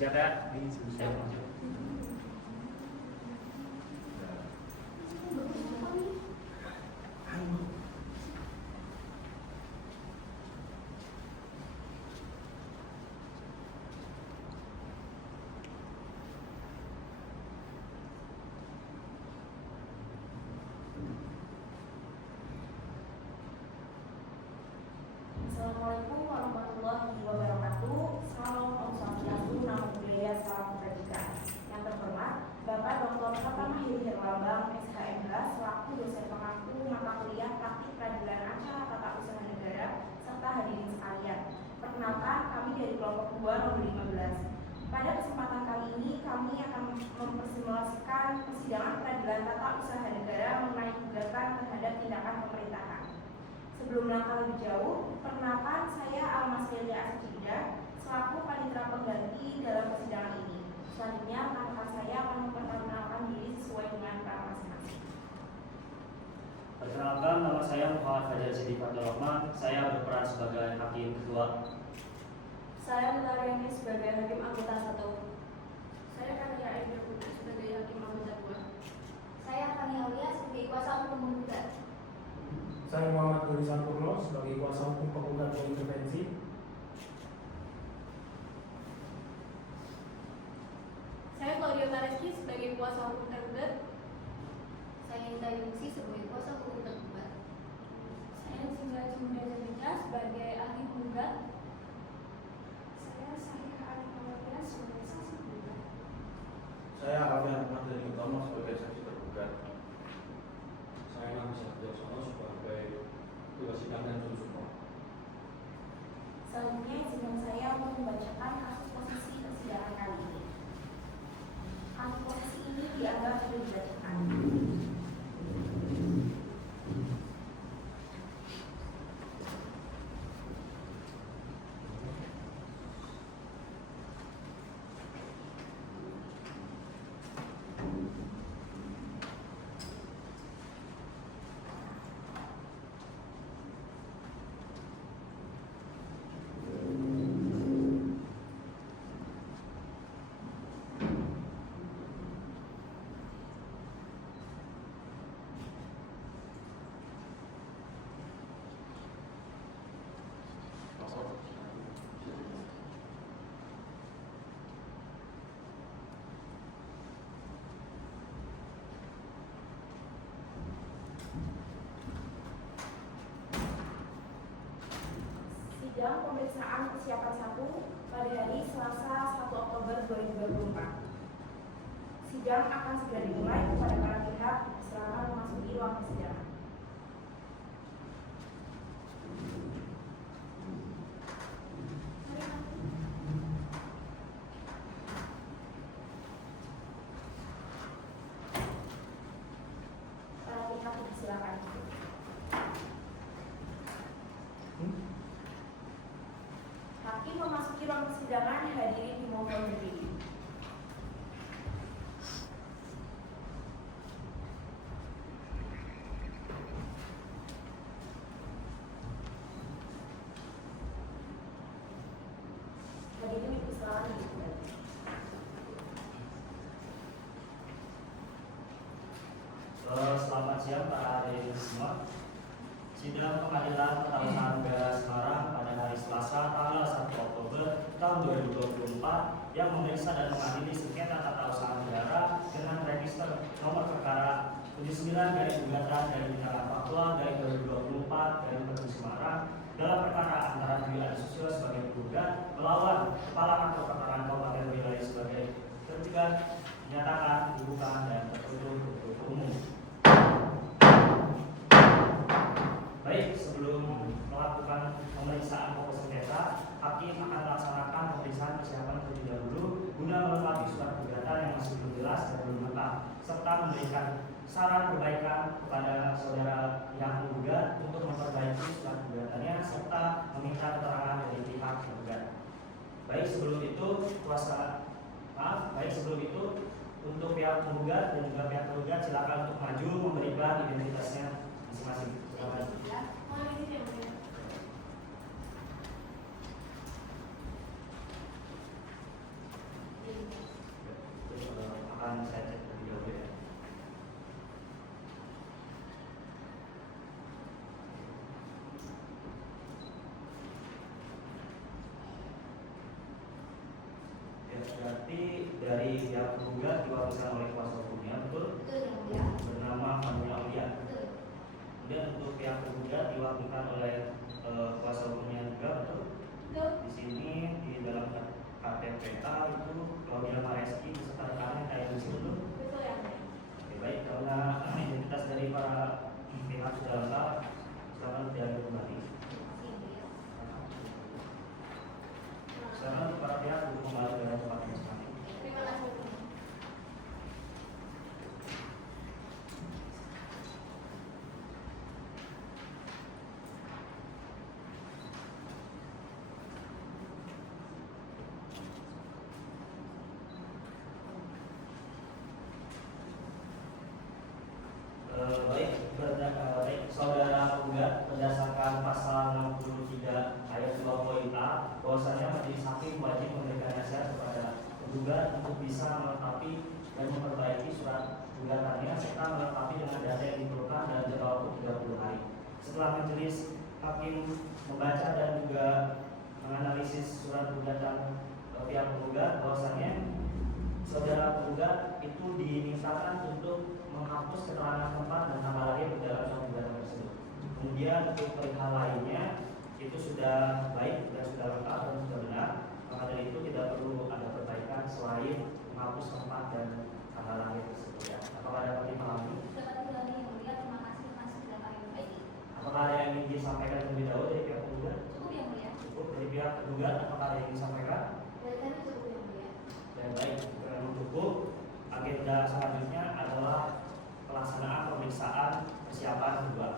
Siap ya? Siap. Assalamualaikum warahmatullahi wabarakatuh. Salam Om Swastiastu, Namo Buddhaya, salam kebajikan. Yang terhormat Bapak Dr. Fatamahir Herlambang, SKMH, selaku dosen pengampu mata kuliah Praktik Peradilan Acara Tata Usaha Negara, serta hadirin sekalian. Perkenalkan, kami dari kelompok 2 nomor 15. Pada kesempatan kali ini, kami akan mempersimulasikan persidangan peradilan tata usaha negara mengenai gugatan terhadap tindakan pemerintahan. Sebelum langkah lebih jauh, perkenalkan saya Almas Delia Asjida selaku panitera pengganti dalam persidangan ini. Selanjutnya, rekan saya akan memperkenalkan diri sesuai dengan peran masing-masing. Perkenalkan, nama saya Muhammad Fajar Sidi Fatul Rahman. Saya berperan sebagai hakim ketua. Saya Nurani sebagai hakim anggota 1. Saya Kania Aida Putri sebagai hakim anggota 2. Saya Fani Aulia sebagai kuasa hukum penggugat. Saya Muhammad Dodi Sampurno sebagai kuasa hukum penggugat dan intervensi. Saya Claudia Tareski sebagai kuasa hukum tergugat. Saya Inta Yungsi sebagai kuasa hukum tergugat. Saya Singgah Cimda Jadika sebagai ahli penggugat. Saya Sahih Arif Muhammad sebagai saksi penggugat. Saya Alfian Ahmad Dhani Utomo sebagai saksi tergugat. Saya Nabi Sarjono sebagai ketua sidang dan Susumo. Selanjutnya, izinkan saya untuk membacakan kasus posisi persidangan kali ini. Kasus posisi ini dianggap sudah dibacakan. Sidang pemeriksaan persiapan 1 pada hari Selasa 1 Oktober 2024. Sidang akan segera dimulai kepada para pihak silakan memasuki ruang persidangan. Para pihak silakan. Hakim memasuki ruang persidangan, hadirin dimohon berdiri. Hadirin dipersilakan duduk kembali. Selamat siang para hadirin semua. Sidang Pengadilan Tata Usaha Negara Semarang pada hari Selasa tanggal 1 Oktober tahun 2024 yang memeriksa dan mengadili sengketa tata usaha negara dengan register nomor perkara 79 dari gugatan dari tindakan faktual dari 2024 dari Provinsi Semarang dalam perkara antara Dwi Asusio sebagai penggugat melawan Kepala Kantor Perkara Kabupaten Wilayah sebagai tergugat dinyatakan dibuka dan tertutup untuk umum. Baik, sebelum melakukan pemeriksaan pokok sengketa, hakim akan melaksanakan pemeriksaan persiapan terlebih dahulu guna melengkapi surat gugatan yang masih belum jelas dan belum lengkap, serta memberikan saran perbaikan kepada saudara yang menggugat untuk memperbaiki surat gugatannya serta meminta keterangan dari pihak tergugat. Baik sebelum itu untuk pihak menggugat dan juga pihak tergugat silakan untuk maju memberikan identitasnya masing-masing. akan saya cek terlebih dahulu ya. Ya, berarti dari pihak tergugat diwakilkan oleh kuasa hukumnya, betul? Betul yang mulia. Bernama Fadila Aulia. Betul. Kemudian untuk pihak tergugat diwakilkan oleh kuasa hukumnya juga, betul? Betul. Di sini di dalam KTPK itu Claudia Mareski beserta rekannya kayak di sini, betul? Betul yang mulia. Oke, baik, karena identitas dari para pihak sudah lengkap, silakan diambil kembali. Terima kasih yang mulia. Sekarang untuk para pihak duduk kembali ke tempatnya masing-masing. Terima kasih. Baik, saudara penggugat berdasarkan pasal 63 ayat 2 poin A, bahwasanya majelis hakim wajib memberikan nasihat kepada penggugat untuk bisa melengkapi dan memperbaiki surat gugatannya serta melengkapi dengan data yang diperlukan dalam jangka waktu 30 hari. Setelah majelis hakim membaca dan juga menganalisis surat gugatan pihak penggugat, bahwasanya saudara penggugat itu dimintakan untuk menghapus keterangan tempat dan tanggal lahir di dalam surat gugatan tersebut. Kemudian untuk perihal lainnya itu sudah baik dan sudah lengkap dan sudah benar. Maka dari itu tidak perlu ada perbaikan selain menghapus tempat dan tanggal lahir tersebut ya. Apakah ada pertimbangan? Dapat ulangi yang mulia. Terima kasih masih sudah kami perbaiki. Apakah ada yang ingin disampaikan terlebih dahulu dari pihak penggugat? Cukup yang mulia. Cukup dari pihak penggugat. Apakah ada yang ingin disampaikan? Dari kami cukup yang mulia. Dan baik, memang cukup. Agenda selanjutnya adalah pelaksanaan pemeriksaan persiapan kedua.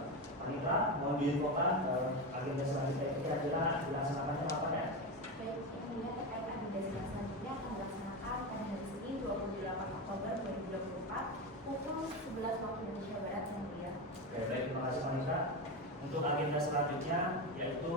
Panitra, mohon diinfokan agenda selanjutnya kira-kira dilaksanakannya apa ya? Baik, yang mulia terkait agenda sidang selanjutnya akan dilaksanakan pada hari Senin 28 Oktober 2024 pukul 11 waktu Indonesia Barat yang mulia. Oke, baik, terima kasih Panitra. Untuk agenda selanjutnya yaitu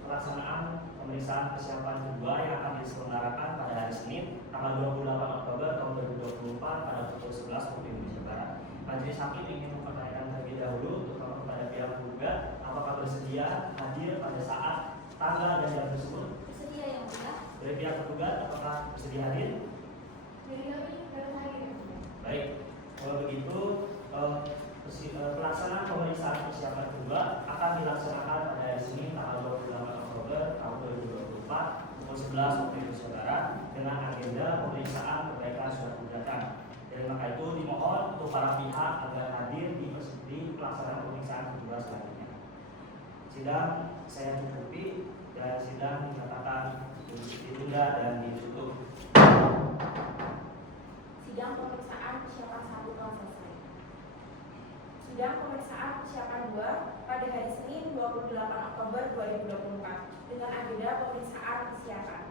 pelaksanaan pemeriksaan persiapan kedua yang akan diselenggarakan pada hari Senin tanggal 28 Oktober tahun 2024 pada pukul 11 waktu Indonesia Barat. Majelis hakim ingin mempertanyakan terlebih dahulu terutama kepada pihak penggugat apakah bersedia hadir pada saat tanggal dan jam tersebut. Bersedia yang mulia. Dari pihak penggugat apakah bersedia hadir? Dari kami baru hari ini. Baik, kalau begitu pelaksanaan pemeriksaan persiapan kedua akan dilaksanakan pada hari Senin tanggal 28 Oktober tahun 2024 pukul 11 waktu Indonesia Barat dengan agenda pemeriksaan perbaikan surat gugatan. Dan maka itu dimohon untuk para pihak agar hadir di pelaksanaan pemeriksaan kedua selanjutnya. Sidang saya cukupi dan sidang dinyatakan ditunda dan ditutup. Sidang pemeriksaan persiapan 1 telah selesai. Sidang pemeriksaan persiapan 2 pada hari Senin 28 Oktober 2024 dengan agenda pemeriksaan persiapan.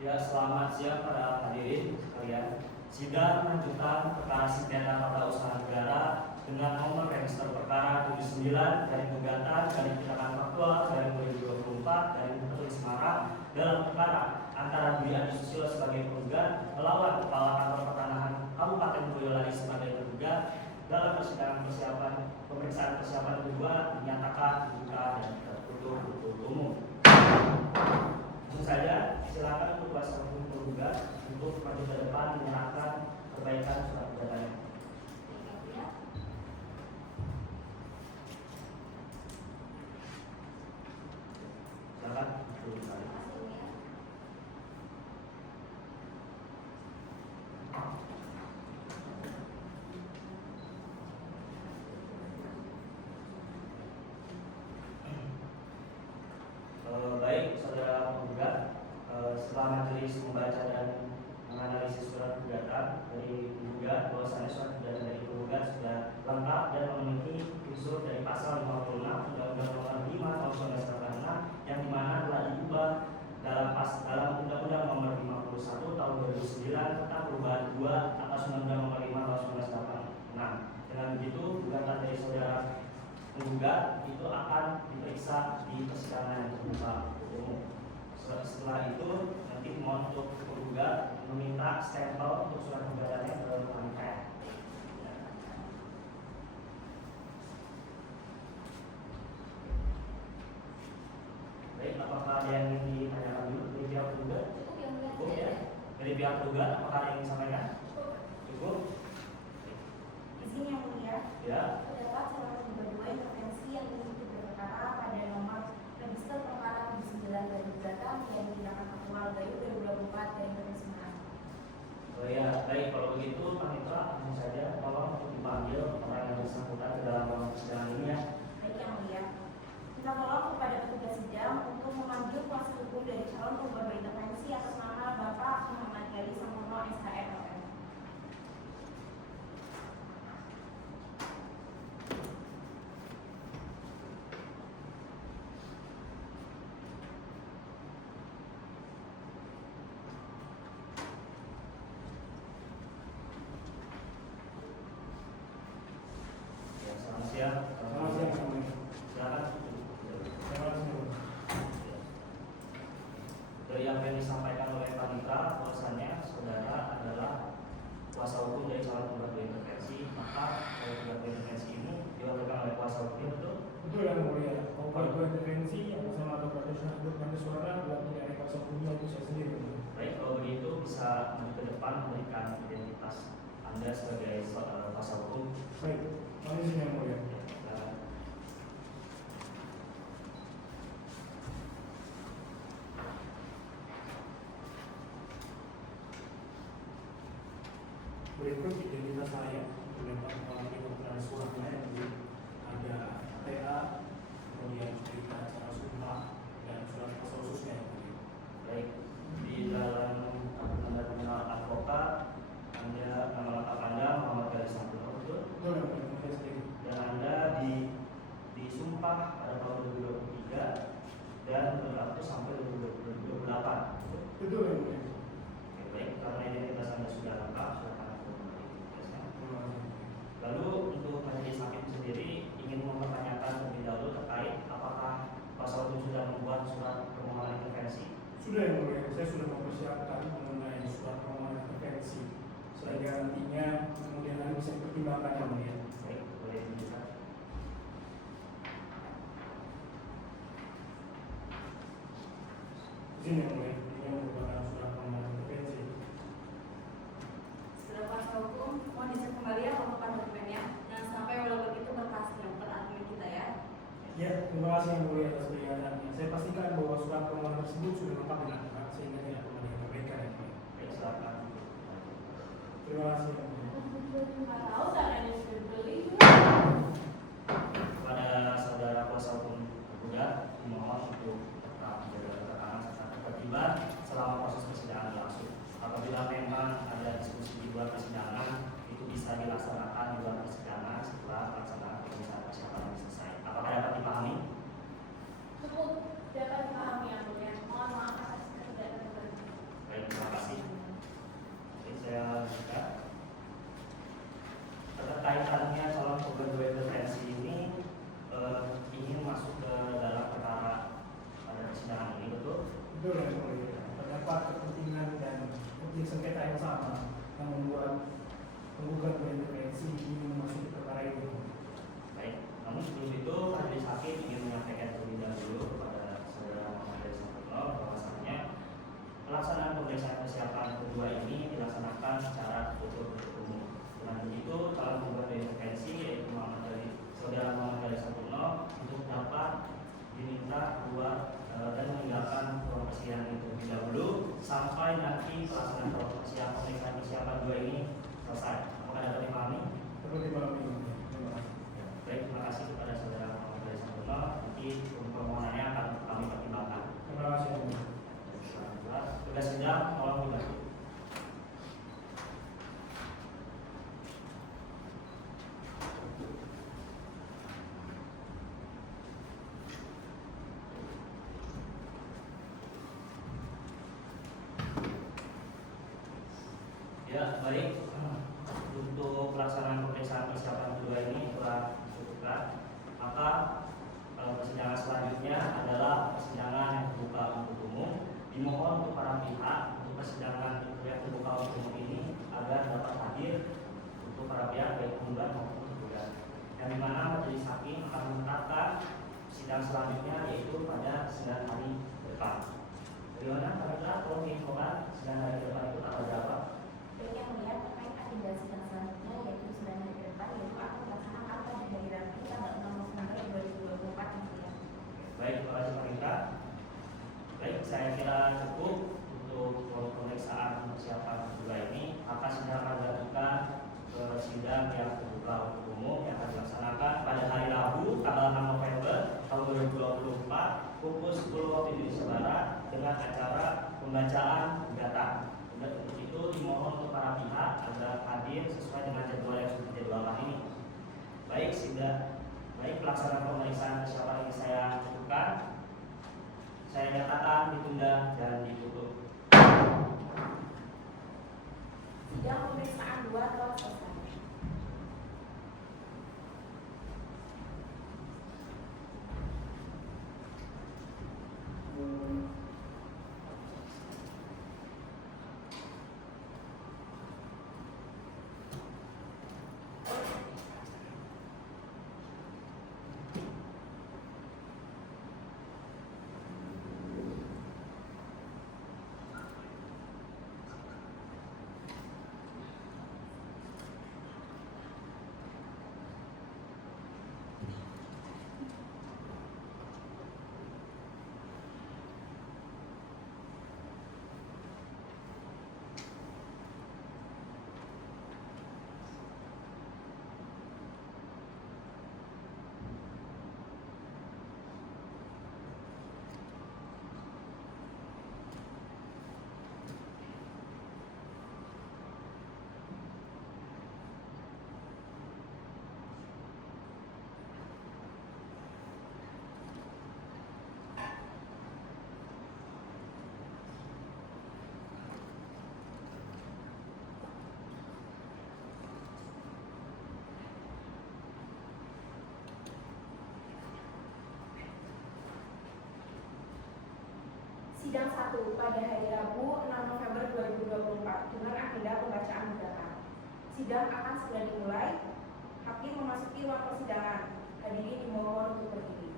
Ya, selamat siang para hadirin sekalian. Sidang lanjutan perkara sengketa tata usaha negara dengan nomor register perkara 79 dari gugatan dari keterangan faktual dari 2024 dari Bupati Semarang dalam perkara antara Dwi Adi Susilo sebagai penggugat melawan Kepala Kantor Pertanahan Kabupaten Boyolali sebagai penggugat dalam persidangan persiapan pemeriksaan persiapan kedua dinyatakan dibuka dan tertutup untuk umum. Langsung saja silakan untuk kuasa hukum penggugat untuk maju ke depan menyerahkan perbaikan surat gugatannya. Baik yang mulia. Silakan. Dulu sekali. Terima kasih yang mulia. Baik, saudara penggugat, setelah majelis membaca dan menganalisis surat gugatan dari penggugat, bahwasanya surat gugatan dari penggugat sudah lengkap dan memenuhi unsur dari pasal 56 Undang-Undang Nomor 5 Tahun 1996 yang dimana telah diubah dalam Undang-Undang Nomor 51 Tahun 2009 tentang perubahan 2 atas Undang-Undang Nomor 5 Tahun 1986. Dengan begitu, gugatan dari saudara penggugat itu akan diperiksa di persidangan yang terbuka umum. Setelah itu nanti mohon untuk penggugat meminta stempel untuk surat gugatannya ke panitia. Baik, apakah ada yang ingin ditanyakan dulu dari pihak penggugat? Cukup yang mulia. Cukup ya. Dari pihak penggugat, apakah ada yang ingin disampaikan? Cukup. Izin yang mulia, Ya. terdapat salah satu dua intervensi yang mengikuti perkara pada nomor register perkara 79 dari gugatan yang tindakan aktual Gayo 2024 dari Intervensi Semarang. Oh ya, baik, kalau begitu panitera langsung saja tolong untuk dipanggil orang yang bersangkutan ke dalam ruang persidangan ini ya. Baik yang mulia, minta tolong kepada petugas sidang untuk memanggil kuasa hukum dari calon penggugat berintervensi atas nama Bapak Muhammad Gali Sampurno SHM. Ya, selamat siang. Selamat siang semuanya. Silakan. Selamat siang. Dari yang disampaikan oleh panitera, bahwasannya saudara adalah kuasa hukum dari calon penggugat berintervensi, maka calon penggugat berintervensi ini diwakilkan oleh kuasa hukum, betul? Betul yang mulia. Kalau intervensi yang bersama atau pada suara buat tidak ada kuasa hukumnya itu saya sendiri. Baik, kalau begitu bisa maju ke depan memberikan identitas Anda sebagai kuasa hukum. Baik, kami izin yang mulia. Ya, silakan. Berikut identitas saya dapat mengalami keterangan suratnya yang ada TA, kemudian cerita acara sumpah dan surat kuasa khususnya yang mulia. Baik, di dalam Anda mengenal advokat, Anda nama lengkap Anda Muhammad Gali Sampurno, betul? Betul yang mulia, saya sendiri. Dan Anda disumpah pada tahun 2023 dan berlaku sampai 2028. Betul? Betul yang mulia. Oke, baik, karena identitas Anda sudah lengkap, silakan Anda kembali ke tugasnya. Terima kasih. Lalu untuk majelis hakim sendiri ingin mempertanyakan terlebih dahulu terkait apakah kuasa hukum sudah membuat surat permohonan intervensi. Sudah yang mulia, saya sudah mempersiapkan mengenai surat permohonan intervensi sehingga nantinya kemudian hari bisa dipertimbangkan yang mulia. Baik, boleh ditunjukkan. Izin yang mulia, ini merupakan surat permohonan intervensi. Sudah kuasa hukum, mohon dicek kembali ya lengkapan dokumennya. Jangan sampai walaupun itu berkas yang admin kita ya. Ya, terima kasih yang mulia atas perhatiannya. Saya pastikan bahwa surat permohonan tersebut sudah lengkap dan lengkap sehingga tidak perlu diperbaikan yang mulia. Baik, silakan. Terima kasih yang mulia. Nggak tahu caranya sudah beli. Kepada saudara kuasa hukum tergugat, dimohon untuk tetap menjaga ketenangan serta ketertiban selama proses persidangan berlangsung. Apabila memang ada diskusi di luar persidangan, itu bisa dilaksanakan di luar persidangan setelah pelaksanaan pemeriksaan persiapan yang selesai. Apakah dapat dipahami? Cukup dapat dipahami yang mulia. Mohon maaf atas ketidaktaatan tadi. Baik, terima kasih. Jadi saya lanjutkan. Terkaitannya calon penggugat intervensi ini ingin masuk ke dalam perkara pada persidangan ini, betul? Betul yang mulia. Terdapat kepentingan dan objek sengketa yang sama yang membuat penggugat berintervensi ingin memasuki perkara ini. Baik, namun sebelum itu majelis hakim ingin menyampaikan terlebih dahulu kepada saudara Muhammad Gali Sampurno bahwasannya pelaksanaan pemeriksaan persiapan kedua ini dilaksanakan secara tertutup untuk umum. Dengan begitu, calon penggugat berintervensi yaitu saudara Muhammad Gali Sampurno untuk dapat diminta keluar dan meninggalkan ruang persidangan itu terlebih dahulu sampai nanti pelaksanaan pemeriksaan persiapan dua ini selesai. Apakah dapat dipahami? Dapat dipahami yang mulia. Terima kasih. Baik, terima kasih kepada saudara Muhammad Gali Sampurno. Nanti permohonannya akan kami pertimbangkan. Terima kasih yang mulia. Tugas sidang tolong dibantu. Ya, baik. Untuk pelaksanaan pemeriksaan persiapan kedua ini telah disebutkan. Maka persidangan selanjutnya adalah persidangan yang terbuka untuk umum Dimohon untuk para pihak untuk persidangan yang terbuka untuk umum ini agar dapat hadir untuk para pihak baik penggugat maupun tergugat. Yang dimana majelis hakim akan menetapkan sidang selanjutnya yaitu pada 9 hari depan. Bagaimana Kak, tolong diinfokan sidang hari depan itu tanggal berapa? Baik yang melihat terkait agenda sidang selanjutnya yaitu 9 hari ke depan yaitu akan dilaksanakan pada hari Rabu tanggal 6 November 2024 yang mulia. Baik, terima kasih Pak Rika. Baik, saya kira cukup untuk pemeriksaan persiapan kedua ini. Maka sidang akan dilakukan ke sidang yang terbuka untuk umum yang akan dilaksanakan pada hari Rabu tanggal 6 November tahun 2024 pukul 10 waktu Indonesia Barat dengan acara pembacaan gugatan. Dan untuk itu dimohon untuk para pihak agar hadir sesuai dengan jadwal yang sudah dijadwalkan ini. Baik, pelaksanaan pemeriksaan persiapan ini saya cukupkan. Saya nyatakan ditunda dan ditutup. Sidang pemeriksaan 2 telah selesai. Sidang 1 pada hari Rabu 6 November 2024 dengan agenda pembacaan gugatan. Sidang akan segera dimulai. Hakim memasuki ruang persidangan. Hadirin dimohon untuk berdiri.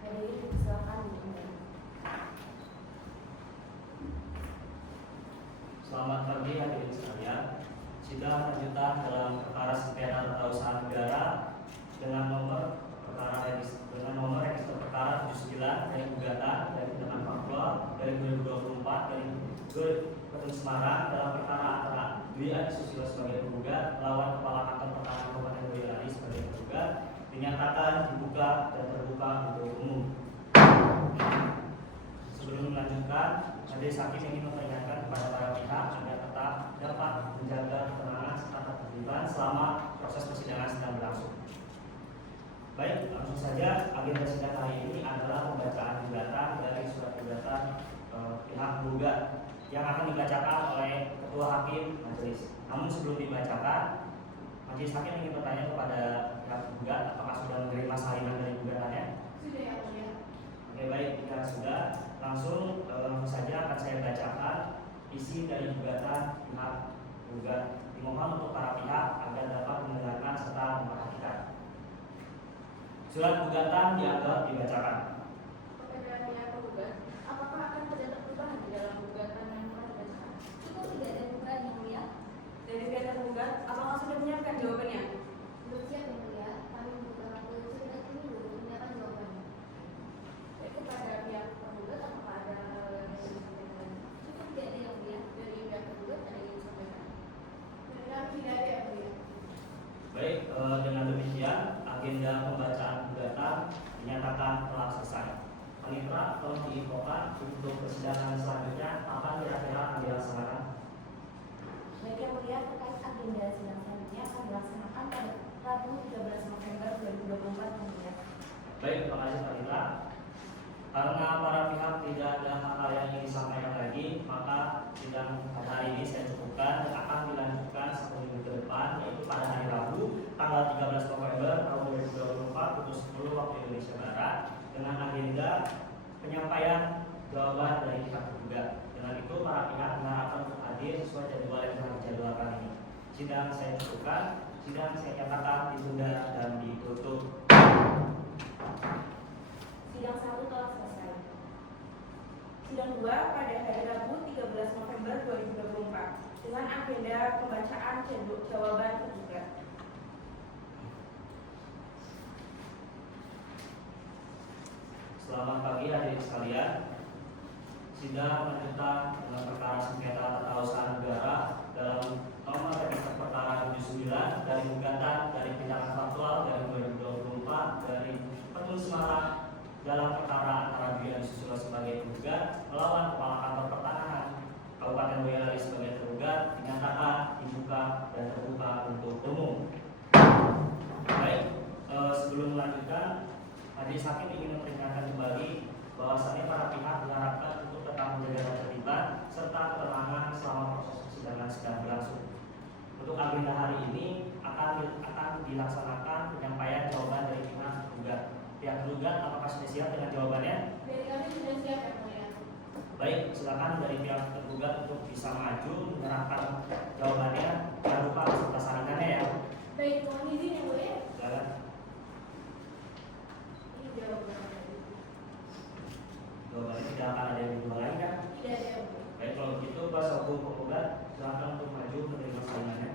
Hadirin silakan dimulai. Selamat pagi hadirin sekalian. Sidang lanjutan dalam perkara sengketa tata usaha negara dengan nomor register perkara 79 dari gugatan dari tindakan faktual dari 2024 dari Ketun Semarang dalam perkara antara Dwi Adi Susilo sebagai penggugat melawan Kepala Kantor Pertahanan Kabupaten Boyolali sebagai penggugat dinyatakan dibuka dan terbuka untuk umum. Sebelum melanjutkan, majelis hakim ingin memperingatkan kepada para pihak agar tetap dapat menjaga ketenangan serta ketertiban selama proses persidangan sedang berlangsung. Baik, langsung saja agenda sidang hari ini adalah pembacaan gugatan dari surat gugatan pihak penggugat yang akan dibacakan oleh Ketua Hakim Majelis. Namun sebelum dibacakan, Majelis Hakim ingin bertanya kepada pihak penggugat apakah sudah menerima salinan dari gugatannya? Sudah ya mulia. Oke, baik, jika sudah langsung saja akan saya bacakan isi dari gugatan pihak penggugat. Dimohon untuk para pihak agar dapat mendengarkan serta memperhatikan. Surat gugatan dianggap dibacakan. Kepada pihak penggugat, apakah akan terdapat perubahan di dalam gugatan yang telah dibacakan? Cukup tidak ada perubahan yang mulia. Dari pihak tergugat, apakah sudah menyiapkan jawabannya? Belum siap yang mulia. Kami membuka waktu sudah ini dulu menyiapkan jawabannya. Baik, kepada pihak penggugat, apakah ada hal yang ingin disampaikan? Cukup tidak ada yang mulia. Dari pihak penggugat ada yang ingin disampaikan? Dari kami tidak ada yang mulia. Baik, dengan demikian agenda pembacaan gugatan dinyatakan telah selesai. Panitra, tolong diinfokan untuk persidangan selanjutnya kapan kira-kira akan dilaksanakan? Baik yang mulia, terkait agenda sidang selanjutnya akan dilaksanakan pada Rabu 13 November 2024 yang mulia. Baik, terima kasih Panitra. Karena para pihak tidak ada hal yang ingin disampaikan lagi, maka sidang pada hari ini saya cukupkan dan akan dilanjutkan dilaksanakan 1 minggu ke depan, yaitu pada hari Rabu tanggal 13 November tahun 2024 pukul 10 waktu Indonesia Barat, dengan agenda penyampaian jawaban dari pihak tergugat. Dengan itu para pihak diharapkan untuk hadir sesuai jadwal yang telah dijadwalkan ini. Sidang saya cukupkan, sidang saya nyatakan ditunda dan ditutup. Sidang 1 telah selesai. Sidang 2 pada hari Rabu 13 November 2024 dengan agenda pembacaan jawaban tergugat. Selamat pagi hadirin sekalian. Sidang lanjutan dengan perkara sengketa tata usaha negara dalam nomor register perkara 79 dari gugatan dari tindakan faktual dari 2024 dari penulis Semarang dalam perkara antara Dwi Adi Susilo sebagai tergugat melawan Kepala Kantor Pertanahan Kabupaten Boyolali sebagai tergugat dinyatakan dibuka dan terbuka untuk umum. Baik, sebelum melanjutkan, majelis hakim ingin memperingatkan kembali bahwasannya para pihak diharapkan untuk tetap menjaga ketertiban serta ketenangan selama proses persidangan sedang berlangsung. Untuk agenda hari ini akan dilaksanakan penyampaian jawaban dari pihak tergugat. Pihak tergugat apakah sudah siap dengan jawabannya? Dari kami sudah siap ya mulia. Baik, silakan dari pihak tergugat untuk bisa maju menyerahkan jawabannya. Jangan lupa beserta salinannya ya. Baik, mohon izin ya mulia. Silakan. Ini jawabannya. Jawabannya tidak akan ada yang berubah lagi kan? Tidak ada yang mulia. Baik, kalau begitu kuasa hukum penggugat silakan untuk maju menerima salinannya.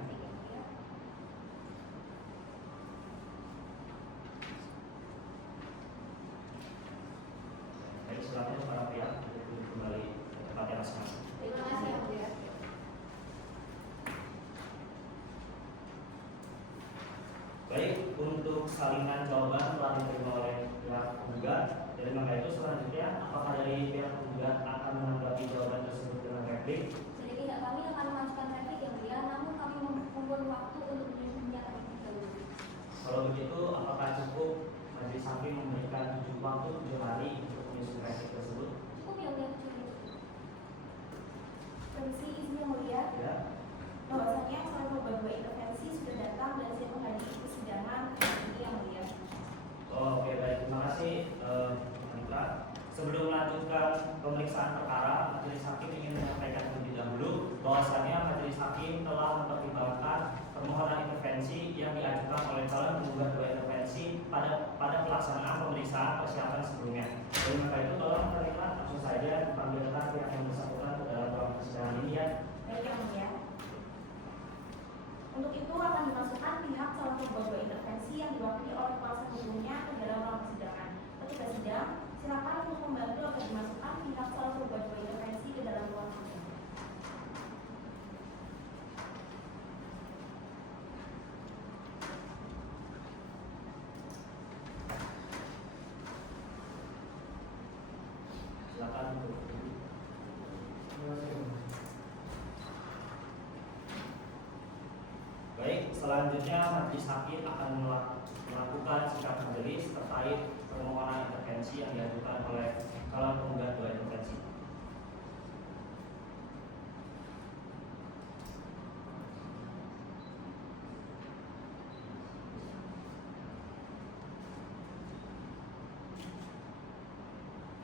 Baik, silakan para pihak untuk kembali ke tempat yang masing-masing. Terima kasih ya mulia. Baik, untuk salinan jawaban telah diterima oleh pihak penggugat. Dari maka itu selanjutnya, apakah dari pihak penggugat akan menanggapi jawaban tersebut dengan replik? Jadi tidak, kami akan mengajukan replik yang mulia, namun kami memberi waktu untuk menyusunnya terlebih dahulu. Kalau begitu, apakah cukup majelis hakim memberikan 7 hari untuk menyusun replik tersebut? Cukup ya mulia, cukup. Permisi izin yang mulia, Ya. bahwasanya salah satu intervensi sudah datang dan siap menghadiri persidangan hari ini yang mulia. Oh, oke, baik, terima kasih. Mitra. Sebelum melanjutkan pemeriksaan perkara, majelis hakim ingin menyampaikan terlebih dahulu bahwasannya majelis hakim telah mempertimbangkan permohonan intervensi yang diajukan oleh calon penggugat 2 intervensi pada pelaksanaan pemeriksaan persiapan sebelumnya. Oleh maka itu, tolong terlihat langsung saja dipanggilkan pihak yang bersangkutan ke dalam ruang persidangan ini ya. Baik yang mulia. Untuk itu akan dimasukkan pihak calon penggugat 2 intervensi yang diwakili oleh kuasa hukumnya ke dalam ruang persidangan. Ketika sidang, silakan untuk membantu agar dimasukkan pihak calon penggugat 2 intervensi ke dalam ruang sidang. Silakan untuk baik, selanjutnya majelis hakim akan melakukan sikap majelis terkait permohonan intervensi yang diajukan oleh calon penggugat 2 intervensi.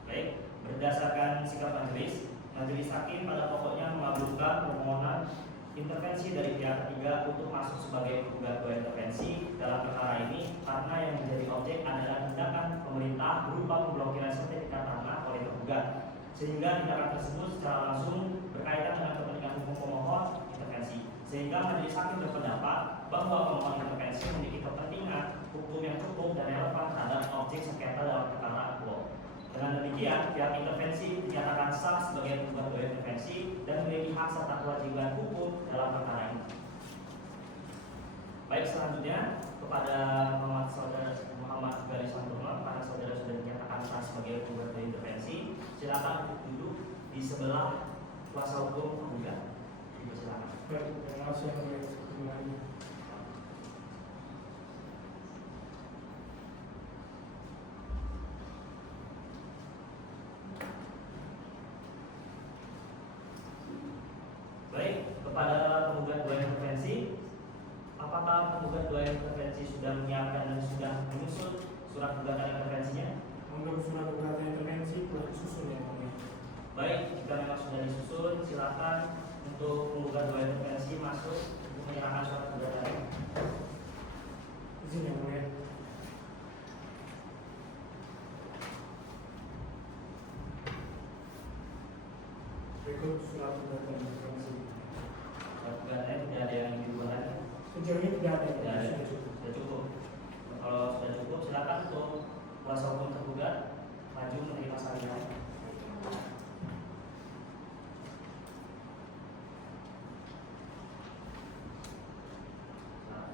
Baik, berdasarkan sikap majelis, majelis hakim pada pokoknya mengabulkan permohonan intervensi dari pihak ketiga untuk masuk sebagai penggugat 2 intervensi dalam perkara ini karena yang menjadi objek adalah tindakan pemerintah berupa pemblokiran sertifikat tanah oleh tergugat, sehingga tindakan tersebut secara langsung berkaitan dengan kepentingan hukum pemohon intervensi. Sehingga majelis hakim berpendapat bahwa pemohon intervensi memiliki kepentingan hukum yang cukup dan relevan terhadap objek sengketa dalam perkara akuo. Dengan demikian, pihak intervensi dinyatakan sah sebagai penggugat 2 intervensi dan memiliki hak serta kewajiban hukum dalam perkara ini. Baik, selanjutnya kepada Muhammad Galis Santono, para saudara sudah dinyatakan sah sebagai penggugat 2 intervensi, silakan duduk di sebelah kuasa hukum penggugat. Silakan. Baik, terima kasih yang mulia. Baik, kepada penggugat 2 intervensi, apakah penggugat dua intervensi sudah menyiapkan dan sudah menyusun surat gugatan intervensinya? Untuk surat gugatan intervensi telah disusun yang mulia. Baik, jika memang sudah disusun, silakan untuk penggugat dua intervensi masuk untuk menyerahkan surat gugatannya. Izin yang mulia. Berikut surat gugatan intervensi. Surat gugatannya tidak ada yang diubah lagi. Sejauh ini tidak ada. Tidak ada. Sudah cukup. Sudah cukup. Kalau sudah cukup, silakan untuk kuasa hukum tergugat maju menerima salinan. Nah,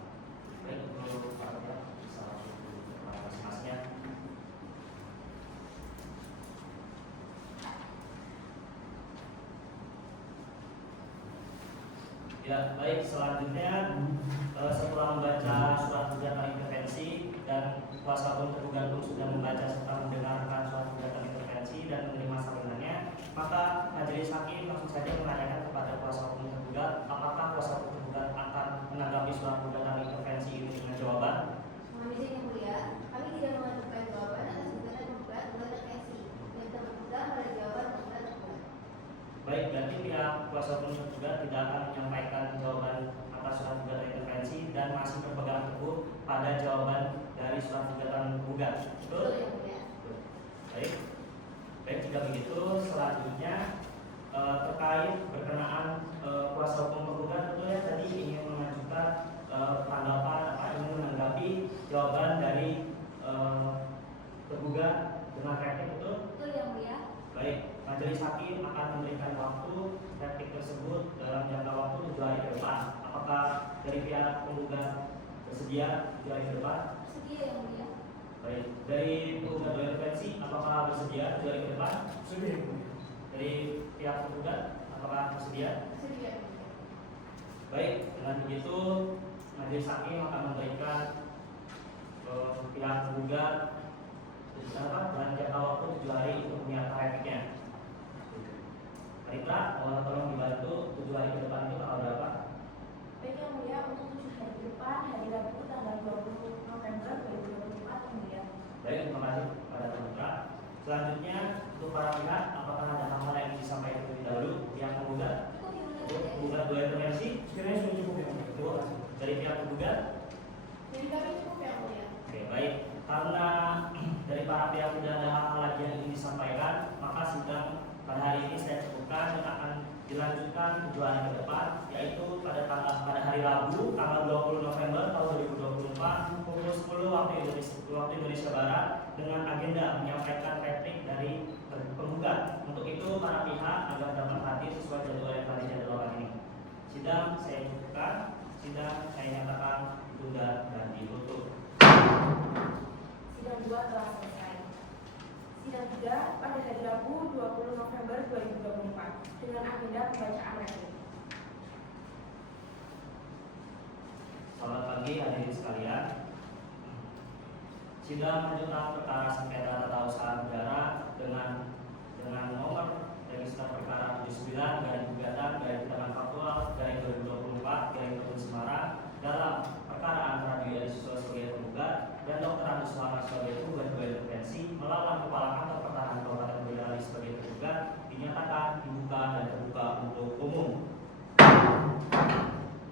baik untuk para pihak bisa langsung ke masing-masingnya. Ya, baik, selanjutnya setelah membaca surat gugatan intervensi dan kuasa hukum tergugat pun sudah membaca serta mendengarkan surat gugatan intervensi dan menerima salinannya, maka majelis hakim langsung saja menanyakan kepada kuasa hukum tergugat apakah kuasa hukum tergugat akan menanggapi surat gugatan intervensi ini dengan jawaban. Mohon izin yang mulia, kami tidak mengajukan jawaban atas gugatan penggugat dua intervensi yang terpegang pada jawaban penggugat tergugat. Baik, berarti pihak kuasa hukum tergugat tidak akan menyampaikan jawaban atas surat gugatan intervensi dan masih berpegang teguh pada jawaban dari surat gugatan penggugat. Betul? Betul yang mulia. Baik. Baik, jika begitu selanjutnya terkait berkenaan kuasa hukum penggugat tentunya tadi ingin mengajukan tanggapan ingin menanggapi jawaban dari tergugat dengan replik, betul? Betul yang mulia. Baik, majelis hakim akan memberikan waktu replik tersebut dalam jangka waktu 7 hari ke depan. Apakah dari pihak penggugat bersedia 7 hari ke depan? Sedia yang mulia. Baik, dari penggugat dua intervensi apakah bersedia 7 hari ke depan? Sudah yang mulia. Dari pihak penggugat apakah bersedia? Sedia yang mulia. Baik, dengan begitu majelis hakim akan memberikan pihak penggugat dalam jangka waktu 7 hari untuk menyiapkan repliknya. Rita, tolong dibantu 7 hari ke depan itu tanggal berapa? Baik yang mulia, untuk 7 hari ke depan, hari Rabu tanggal 20 November 2024 yang mulia. Baik, terima kasih kepada Rita. Selanjutnya untuk para pihak, apakah ada hal-hal yang disampaikan terlebih dahulu yang penggugat? Cukup yang mulia. Untuk penggugat dua intervensi, Sekiranya sudah cukup yang mulia. Terima kasih. dari pihak penggugat. Jadi kami cukup yang mulia. Oke, baik. Karena dari para pihak tidak ada hal-hal lagi yang ingin disampaikan, maka sidang pada hari ini saya cukupkan dan akan dilanjutkan 7 hari ke depan, yaitu pada hari Rabu tanggal 20 November tahun 2024 pukul 10 waktu Indonesia Barat dengan agenda menyampaikan replik dari penggugat. Untuk itu para pihak agar dapat hadir sesuai jadwal yang telah dijadwalkan ini. Sidang saya cukupkan, sidang saya nyatakan ditunda dan ditutup. Sidang 2 telah selesai. Sidang 3 pada hari Rabu 20 November 2024 dengan agenda pembacaan replik. Selamat pagi hadirin sekalian. Sidang lanjutan perkara sengketa tata usaha negara dengan nomor register perkara 79 garing gugatan garing keterangan faktual garing 2024 garing Kabupaten Semarang dalam perkara antara Dwi Adisusono sebagai penggugat dan Dr. Agus Suharna sebagai penggugat dua intervensi melawan Kepala Kantor Pertahanan Kabupaten Boyolali sebagai penggugat dinyatakan dibuka dan terbuka untuk umum.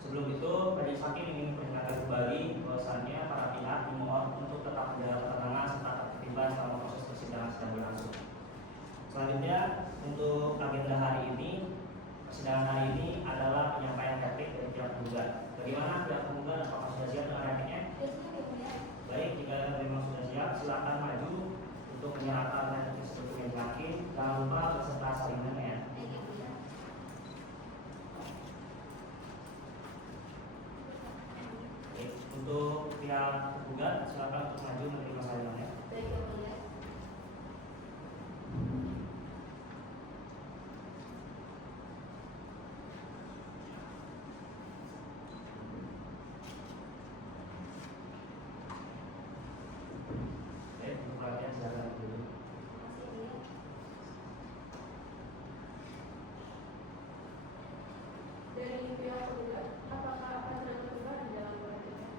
Sebelum itu, majelis hakim ingin memperingatkan kembali bahwasannya para pihak dimohon untuk tetap menjaga ketenangan serta ketertiban selama proses persidangan sedang berlangsung. Selanjutnya, untuk agenda hari ini, persidangan hari ini adalah penyampaian replik dari pihak penggugat. Bagaimana pihak penggugat? Apakah sudah siap dengan repliknya? Sudah siap yang mulia. Baik, jika memang sudah siap, silakan maju untuk menyerahkan replik tersebut ke majelis hakim. Jangan lupa beserta salinannya. Baik yang mulia. Baik, untuk pihak penggugat, silakan untuk maju menerima salinannya. Baik yang mulia. Baik, untuk pelatihan silakan dulu. Terima kasih yang mulia. Dari pihak penggugat, apakah akan terlibat di dalam persidangan?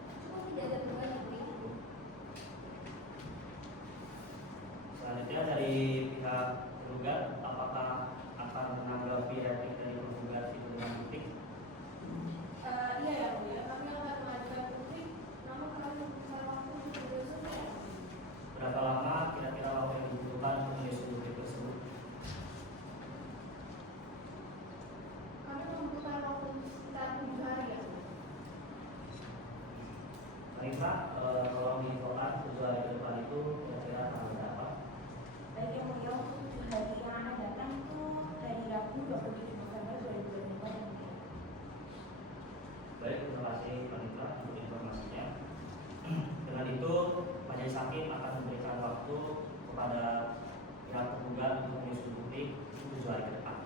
Panitra, tolong diinfokan 7 hari ke depan itu kira-kira tanggal berapa? Baik yang mulia, untuk 7 hari yang akan datang itu hari Rabu 27 November 2024 yang mulia. Baik, terima kasih Panitra untuk informasinya. Dengan itu, majelis hakim akan memberikan waktu kepada pihak tergugat untuk menyusun bukti 7 hari ke depan.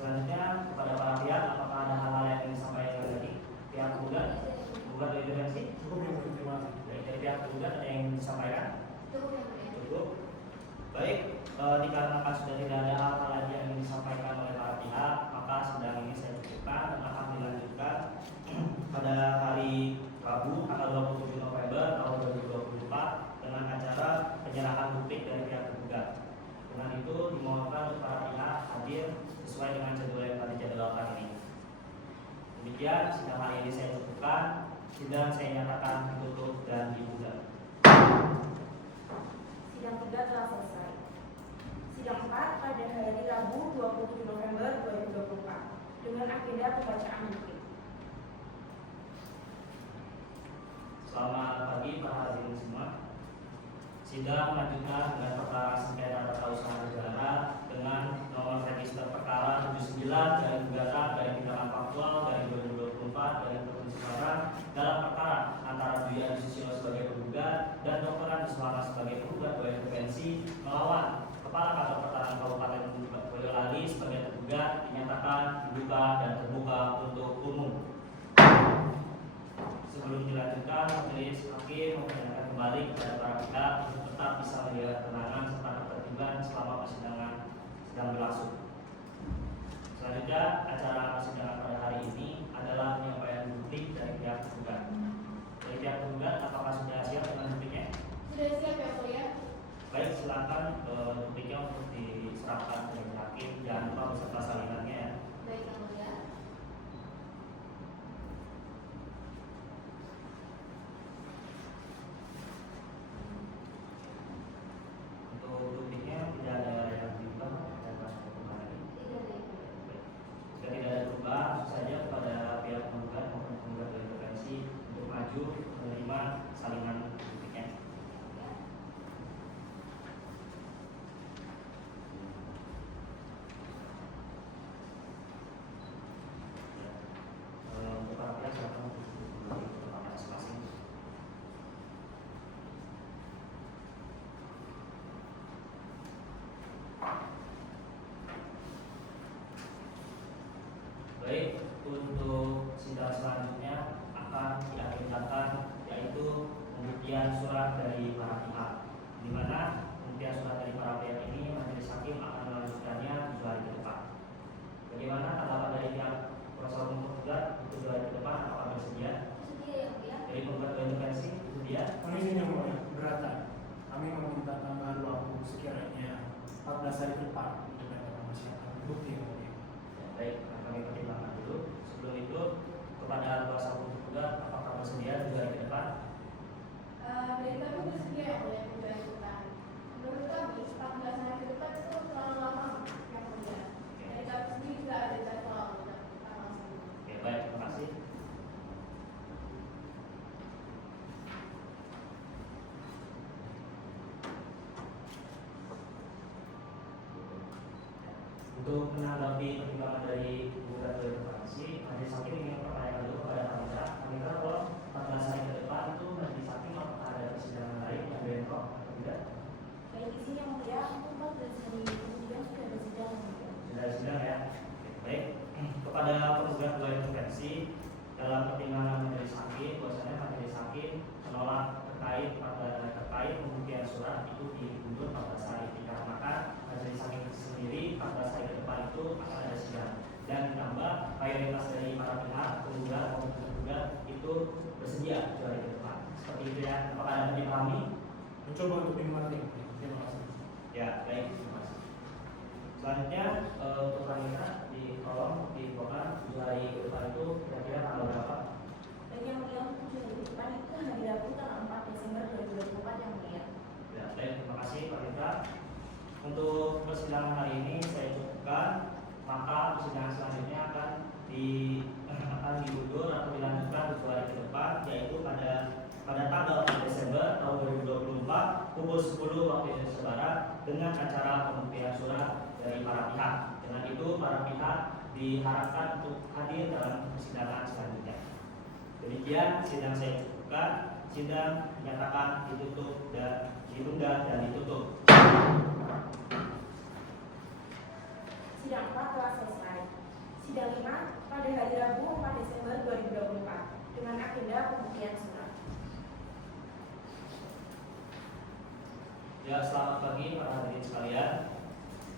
Selanjutnya, kepada para pihak, apakah ada hal-hal yang ingin disampaikan lagi? Pihak tergugat, tergugat dari intervensi? Cukup yang mulia, terima kasih. Dari pihak tergugat ada yang ingin disampaikan? Cukup yang mulia. Cukup. Baik, dikarenakan sudah tidak ada hal-hal lagi yang ingin disampaikan oleh para pihak, maka sidang ini saya cukupkan dan akan dilanjutkan pada hari Rabu tanggal 27 November tahun 2024 dengan acara penyerahan bukti dari pihak tergugat. Dengan itu dimohonkan untuk para pihak hadir sesuai dengan jadwal yang tadi jadwalkan ini. Demikian sidang hari ini saya cukupkan. Sidang saya nyatakan ditutup dan dibuka. Sidang 3 telah selesai. Sidang 4 pada hari Rabu 27 November 2024 dengan agenda pembacaan bukti. Selamat pagi para hadirin semua. Sidang melanjutkan dengan perkara sengketa tata usaha negara dengan nomor register perkara 79 dari gugatan dari tindakan faktual dari 2024 dari Provinsi Semarang dalam perkara antara Dwi Adi Susilo sebagai penggugat dan Dr. Andi Sumarna sebagai penggugat dua intervensi melawan Kepala Kantor Pertahanan Kabupaten Boyolali sebagai tergugat dinyatakan dibuka dan terbuka untuk umum. Sebelum dilanjutkan, majelis hakim mengingatkan kembali kepada para pihak untuk tetap bisa menjaga ketenangan serta ketertiban selama persidangan sedang berlangsung. Selanjutnya, acara persidangan pada hari ini adalah penyampaian bukti dari pihak tergugat. Dari pihak tergugat, apakah sudah siap dengan buktinya? Sudah siap ya mulia. Baik, silakan buktinya untuk diserahkan ke hakim. Jangan lupa beserta salinannya ya. Baik yang mulia. Untuk buktinya tidak ada yang diubah dan masuk ke kemarin. Tidak ada yang mulia. Jika tidak ada perubahan, langsung saja kepada pihak penggugat maupun penggugat dari intervensi untuk maju menerima salinan buktinya. Ya. Untuk para pihak silakan kembali ke tempat masing-masing. Baik, untuk sidang selanjutnya akan diagendakan yaitu pembuktian surat dari para pihak, di mana pembuktian surat dari para pihak ini majelis hakim akan melanjutkannya 7 hari ke depan. Bagaimana tanggapan dari pihak kuasa hukum tergugat untuk 7 hari ke depan? Apakah bersedia? Bersedia yang mulia. Dari penggugat intervensi bersedia? Kami ini yang mulia, keberatan. Kami meminta tambahan waktu sekiranya 14 hari ke depan untuk dapat mempersiapkan bukti yang mulia. Ya, baik, kami pertimbangkan dulu. Sebelum itu, kepada kuasa hukum tergugat, apakah bersedia 7 hari ke depan? Dari kami bersedia ya mulia untuk ke depan. Menurut kami 14 hari ke depan itu terlalu lama yang mulia. Dari kami sendiri juga ada jadwal untuk tanggal sebelumnya. Oke, baik, terima kasih. Untuk menanggapi pertimbangan dari penggugat intervensi, majelis hakim ingin pertanyakan dulu kepada Kamitra. Kamitra, kalau 14 hari ke depan itu majelis hakim apakah ada persidangan lain yang bentrok atau tidak? Baik isi yang mulia, untuk 14 hari kemudian sudah ada sidang yang mulia. Sudah ada sidang ya. Oke, baik. Kepada penggugat dua intervensi dalam pertimbangan majelis hakim, bahwasanya majelis hakim menolak terkait pembuktian surat itu diundur 14 hari dikarenakan majelis hakim sendiri 14 hari ke depan itu akan ada sidang dan ditambah mayoritas dari para pihak penggugat maupun tergugat itu bersedia 7 hari ke depan. Seperti itu ya. Apakah dapat dipahami? Mencoba untuk dimengerti. Terima kasih. Ya, baik. Terima kasih. Selanjutnya untuk Kamitra ditolong diinfokan 7 hari ke depan itu kira-kira tanggal berapa? Baik yang mulia, untuk 7 hari ke depan itu hari Rabu tanggal 4 Desember 2024 yang mulia. Ya, baik. Terima kasih Pak Mitra. Untuk persidangan hari ini saya cukupkan, maka persidangan selanjutnya akan diundur atau dilanjutkan 7 hari ke depan, yaitu pada pada tanggal 4 Desember tahun 2024 pukul 10 waktu Indonesia Barat dengan acara pembuktian surat dari para pihak. Dengan itu para pihak diharapkan untuk hadir dalam persidangan selanjutnya. Demikian sidang saya cukupkan. Sidang dinyatakan ditutup dan ditunda dan ditutup. Sidang 4 telah selesai. Sidang 5 pada hari Rabu 4 Desember 2024 dengan agenda pembuktian surat. Ya, selamat pagi para hadirin sekalian.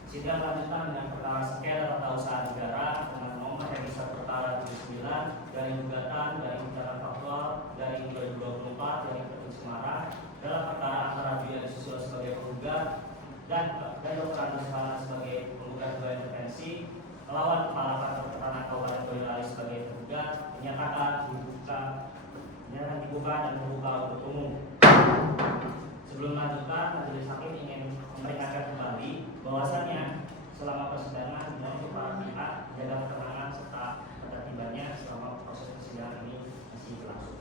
Sidang lanjutan dengan perkara sengketa tata usaha negara dengan nomor register perkara 79 dari gugatan dari gugatan faktual dari 2024 dari Provinsi Semarang dalam perkara antara Dwi Adisusul sebagai penggugat dan Dr. Agus Salah sebagai penggugat dua intervensi melawan Kepala Kantor Peternak Kabupaten Boyolali sebagai penggugat dinyatakan dibuka dan terbuka untuk umum. Sebelum lanjutkan, majelis hakim ingin memperingatkan kembali bahwasannya selama persidangan untuk para pihak menjaga ketenangan serta ketertibannya selama proses persidangan ini masih berlangsung.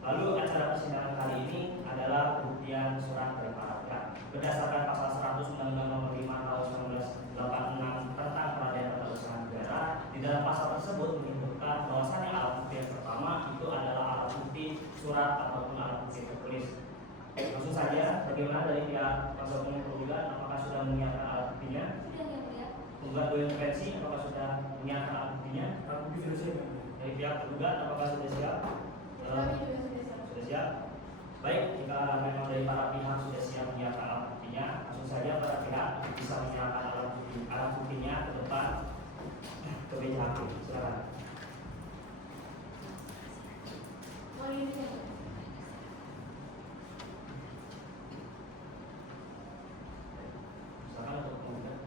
Lalu acara persidangan kali ini adalah pembuktian surat dari para pihak berdasarkan pasal 100 Undang-Undang Nomor 5 Tahun 1986 tentang Peradilan Tata Usaha Negara. Di dalam pasal tersebut menyebutkan bahwasannya alat bukti yang pertama itu adalah alat bukti surat ataupun alat bukti tertulis. Langsung saja, bagaimana dari pihak kuasa hukum penggugat, apakah sudah menyiapkan alat buktinya? Sudah yang mulia. Penggugat dua intervensi, apakah sudah menyiapkan alat buktinya? Alat bukti sudah siap. Dari pihak penggugat, apakah sudah siap? Kami juga sudah siap. Sudah siap? Baik, jika memang dari para pihak sudah siap menyiapkan alat buktinya, langsung saja para pihak bisa menyiapkan alat buktinya ke depan ke meja hakim. Silakan. Mau ini siapa? Silakan untuk penggugat.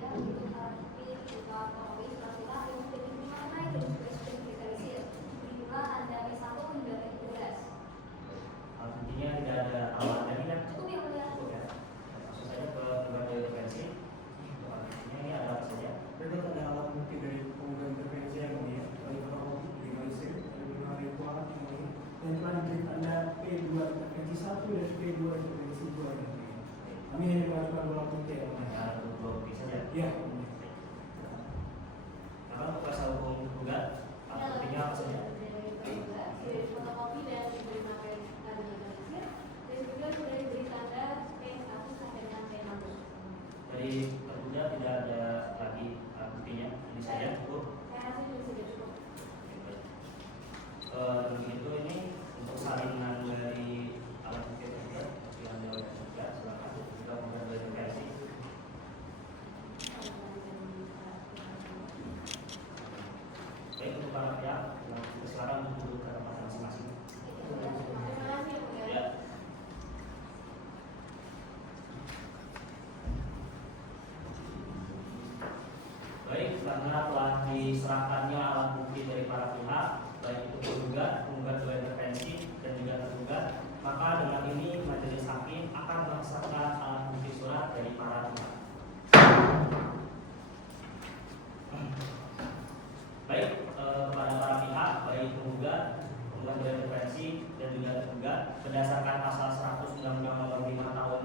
Yang mulia, untuk alat bukti berupa kronologi surat surat yang sudah dimaknai dan juga sudah diverifikasi. Kedua, ada P1 hingga P13. Alat buktinya tidak ada alat lagi kan? Cukup yang mulia. Cukup ya. Langsung saja ke penggugat dua intervensi. Alat buktinya ini ada apa saja? Berikut ada alat bukti dari penggugat intervensi yang mulia, dari kronologi, dari Malaysia, dari Bima Ritual yang mulia, dan telah diberi tanda P2 intervensi 1 dan P2 intervensi 2 yang mulia. Kami hanya mengajukan dua alat bukti yang mulia. Ada dua bukti saja. Ya, Maka untuk kuasa hukum penggugat, alat buktinya apa saja? Dari fotokopi dan diberi materi tanda Malaysia dan juga sudah diberi tanda P1 sampai dengan P6. Dari tergugat tidak ada lagi alat buktinya. Ini saja cukup. Saya rasa juga sudah cukup. Begitu ini untuk salinan dari alat bukti tergugat yang dilakukan juga. Silakan juga penggugat dua intervensi. Baik, untuk para pihak, silakan untuk duduk ke tempat masing-masing. Terima kasih yang mulia. Ya. Baik, karena telah diserahkannya alat bukti dari para pihak, baik itu penggugat dua intervensi, dan juga tergugat, maka dengan ini majelis hakim akan melaksanakan alat bukti surat dari para pihak. Baik, kepada para pihak, baik penggugat dua intervensi, dan juga tergugat, berdasarkan pasal 100 Undang-Undang Nomor 5 Tahun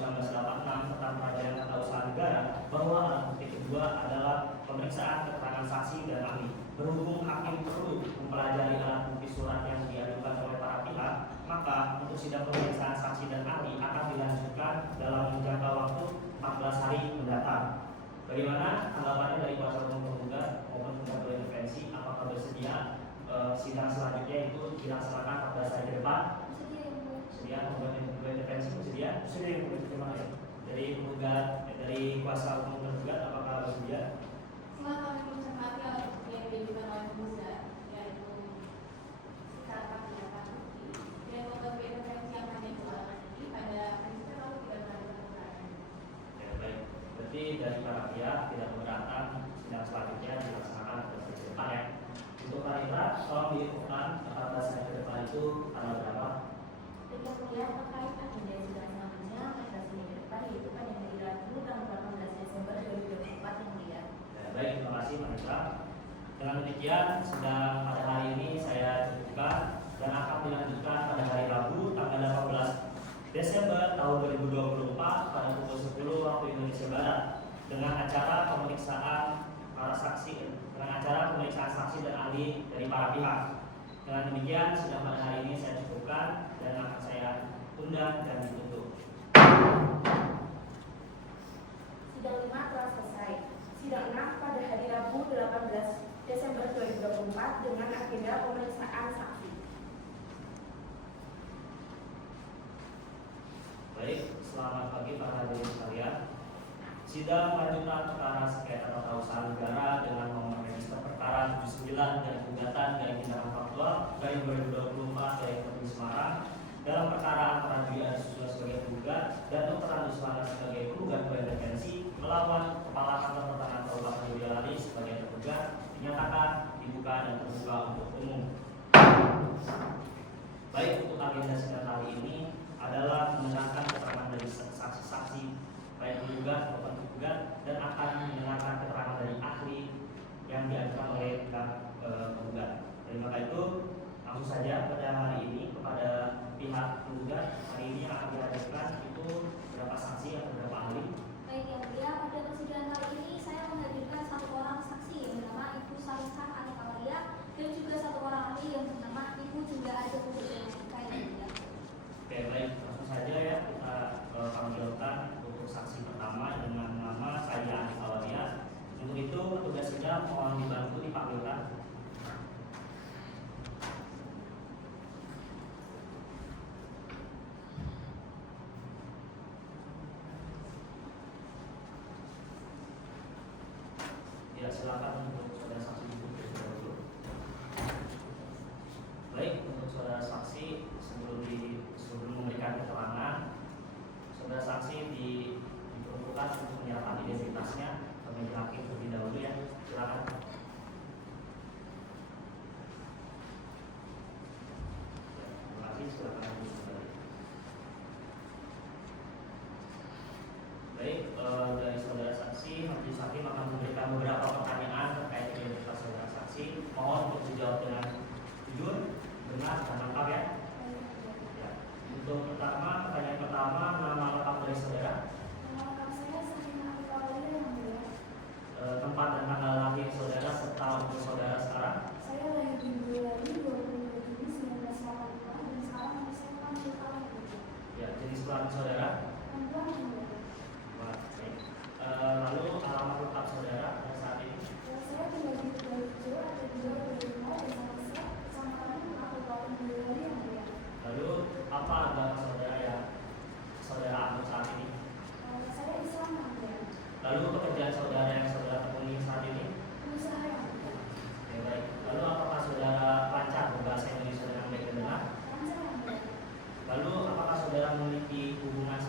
1986 tentang Peradilan Tata Usaha Negara, bahwa alat bukti kedua adalah pemeriksaan keterangan saksi dan ahli. Berhubung hakim perlu mempelajari alat bukti surat yang diajukan oleh para pihak, maka untuk sidang pemeriksaan saksi dan ahli akan dilanjutkan dalam jangka waktu 14 hari mendatang. Bagaimana tanggapannya dari kuasa hukum penggugat maupun penggugat intervensi? Apakah bersedia sidang selanjutnya itu dilaksanakan 14 hari ke depan? Bersedia yang mulia. Sedia penggugat intervensi bersedia? sudah yang mulia. Terima kasih. Dari penggugat dari kuasa hukum tergugat apakah bersedia? Setelah kami mencermati alat bukti yang diajukan oleh penggugat, yaitu secara pernyataan bukti dan foto intervensi yang hanya dilakukan ini pada prinsipnya kami tidak melakukan keterangan. Ya, baik. Berarti dari para pihak tidak keberatan sidang selanjutnya dilaksanakan pada hari ke depan ya. Untuk Panitra, tolong diinfokan 14 hari ke depan itu tanggal berapa? Yang mulia terkait agenda sidang selanjutnya pada Senin ke depan yaitu pada hari Rabu tanggal 18 Desember 2024 yang mulia. Ya, baik, terima kasih Panitra. Dengan demikian, sidang pada hari ini saya cukupkan dan pemeriksaan para saksi dengan acara pemeriksaan saksi dan ahli dari para pihak. Dengan demikian, sidang pada hari ini saya cukupkan dan akan saya tunda dan ditutup. Sidang 5 telah selesai. Sidang 6 pada hari Rabu 18 Desember 2024 dengan agenda pemeriksaan saksi. Baik, selamat pagi para hadirin sekalian. Sidang lanjutan perkara sengketa tata usaha negara dengan nomor register perkara 79 dari gugatan dari tindakan faktual dari 2024 dari Provinsi Semarang dalam perkara antara Dwi Arisula sebagai penggugat dan Dr. Andus Mana sebagai penggugat berintervensi melawan Kepala Kantor Pertanahan Kabupaten Boyolali sebagai tergugat dinyatakan dibuka dan terbuka untuk umum. Baik, untuk agenda sidang kali ini adalah mendengarkan keterangan dari saksi-saksi baik penggugat maupun tergugat dan akan mendengarkan keterangan dari ahli yang diajukan oleh penggugat. Dari maka itu langsung saja pada hari ini kepada pihak penggugat hari ini yang akan dihadirkan itu berapa saksi atau berapa ahli? Baik yang mulia, pada persidangan kali ini saya menghadirkan satu orang saksi yang bernama Ibu Salihah Anikawalia dan juga satu orang ahli yang bernama Ibu juga ada yang mulia. Oke, baik, langsung saja ya kita panggilkan untuk saksi pertama dengan nama Salihah Anikawalia. Untuk itu petugas sidang mohon dibantu dipanggilkan. Ya, silakan untuk saudara saksi duduk dulu. Baik, untuk saudara saksi sebelum memberikan keterangan, saudara saksi diperlukan untuk menyerahkan identitasnya ke meja hakim terlebih dahulu ya. Silakan. Ya, terima kasih. Silakan duduk kembali. Baik, dari saudara saksi, majelis hakim akan memberikan beberapa pertanyaan terkait identitas saudara saksi. Mohon untuk dijawab dengan jujur, benar, dan lengkap ya. Ya. Untuk pertanyaan pertama, nama lengkap dari saudara, Nama saya Salihah Anikawalia yang mulia. tempat dan tanggal lahir saudara serta umur saudara sekarang. Saya lahir di Boyolali 22 Juni 1985 dan sekarang usia 60 tahun. Ya, jenis kelamin saudara. Perempuan yang mulia. Baik. Lalu alamat lengkap saudara pada saat ini. Saya tinggal di Tegalrejo, ada 225 Desa Desa, Kecamatan Kabupaten Boyolali yang mulia. Lalu apa agama saudara yang saudara anut saat ini? Saya Islam yang mulia. Lalu pekerjaan saudara yang saudara tekuni saat ini? Pengusaha yang mulia. Oke, baik. Lalu apakah saudara lancar berbahasa Indonesia dengan baik dan benar? Lancar yang mulia. Lalu apakah saudara memiliki hubungan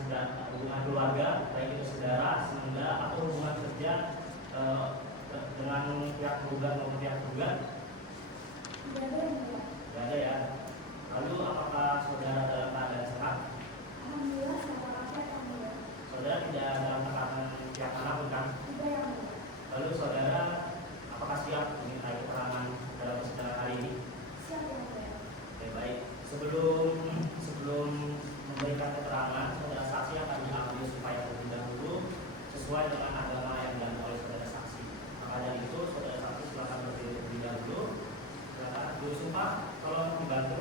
keluarga, baik itu saudara, saudara atau hubungan kerja dengan pihak penggugat maupun pihak tergugat? Tidak ada yang mulia. Tidak ada ya. Lalu apakah saudara dalam keadaan sehat? Alhamdulillah saya pakai yang mulia. Saudara tidak dalam tekanan pihak manapun kan? Tidak yang mulia. Lalu saudara apakah siap diminta keterangan dalam persidangan hari ini? Siap yang mulia. Oke, baik. Sebelum memberikan keterangan, saudara saksi akan diambil supaya terlebih dahulu sesuai dengan agama yang dianut oleh saudara saksi. Maka dari itu, saudara saksi silakan berdiri terlebih dahulu. Silakan dulu sumpah, tolong dibantu.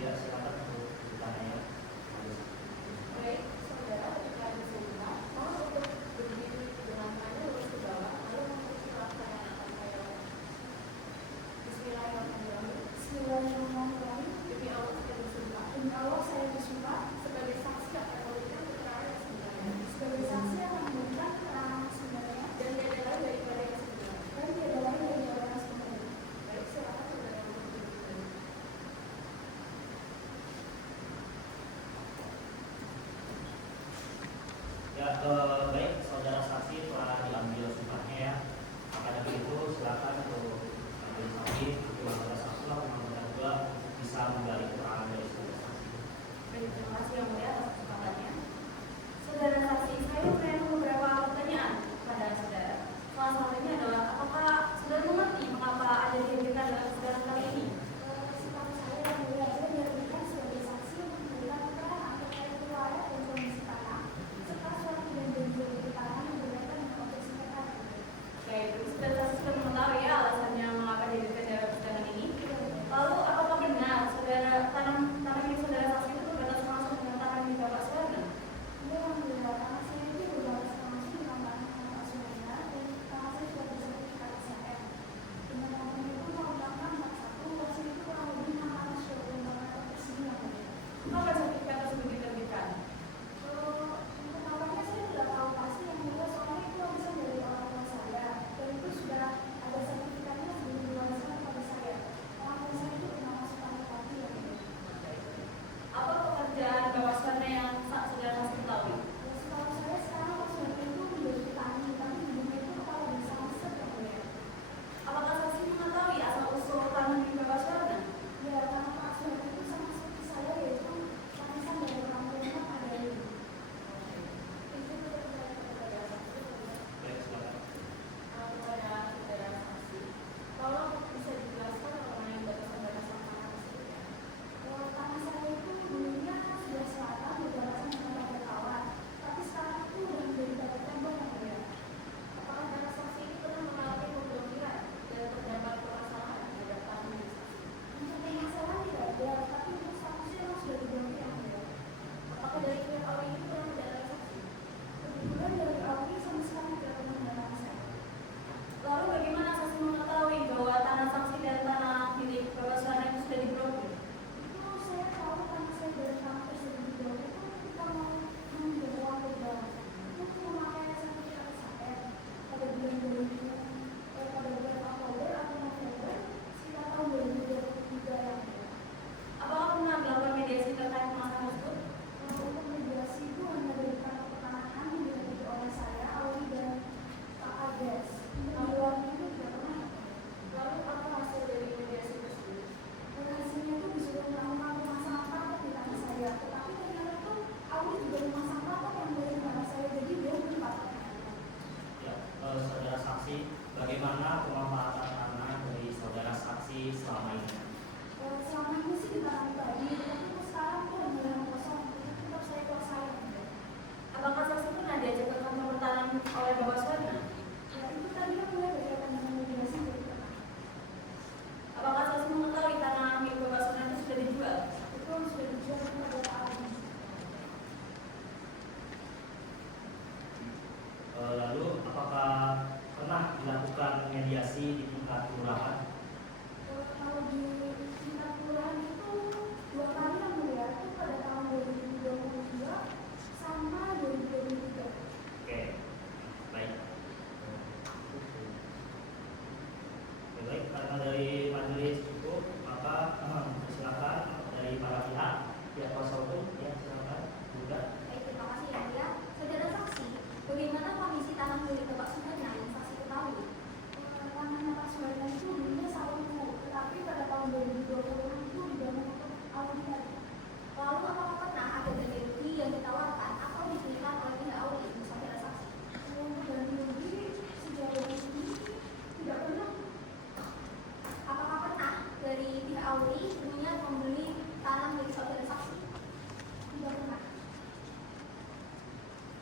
Ya, silakan untuk ditanya. Baik, saudara ketika diterima, mohon untuk berdiri dengan tangan lurus ke bawah, lalu mengikuti langkah yang akan saya lakukan. Bismillahirrahmanirrahim. Bismillahirrahmanirrahim. Demi Allah saya bersumpah Demi Allah saya bersumpah sebagai saksi akan memberikan keterangan yang sebenarnya sebagai saksi akan memberikan keterangan yang sebenarnya dan tiada lain daripada yang sebenarnya. dan tiada lain daripada yang sebenarnya. Baik, silakan saudara untuk berdiri. Ya, baik, saudara saksi telah diambil sumpahnya ya. Maka dari itu silakan untuk majelis hakim, hakim anggota satu, hakim anggota dua bisa menggali keterangan dari saudara saksi. Baik, terima kasih yang mulia atas kesempatannya. Saudara saksi, saya punya beberapa pertanyaan kepada saudara. Salah satunya adalah apakah saudara mengerti mengapa ada dihadirkan dalam persidangan kali ini?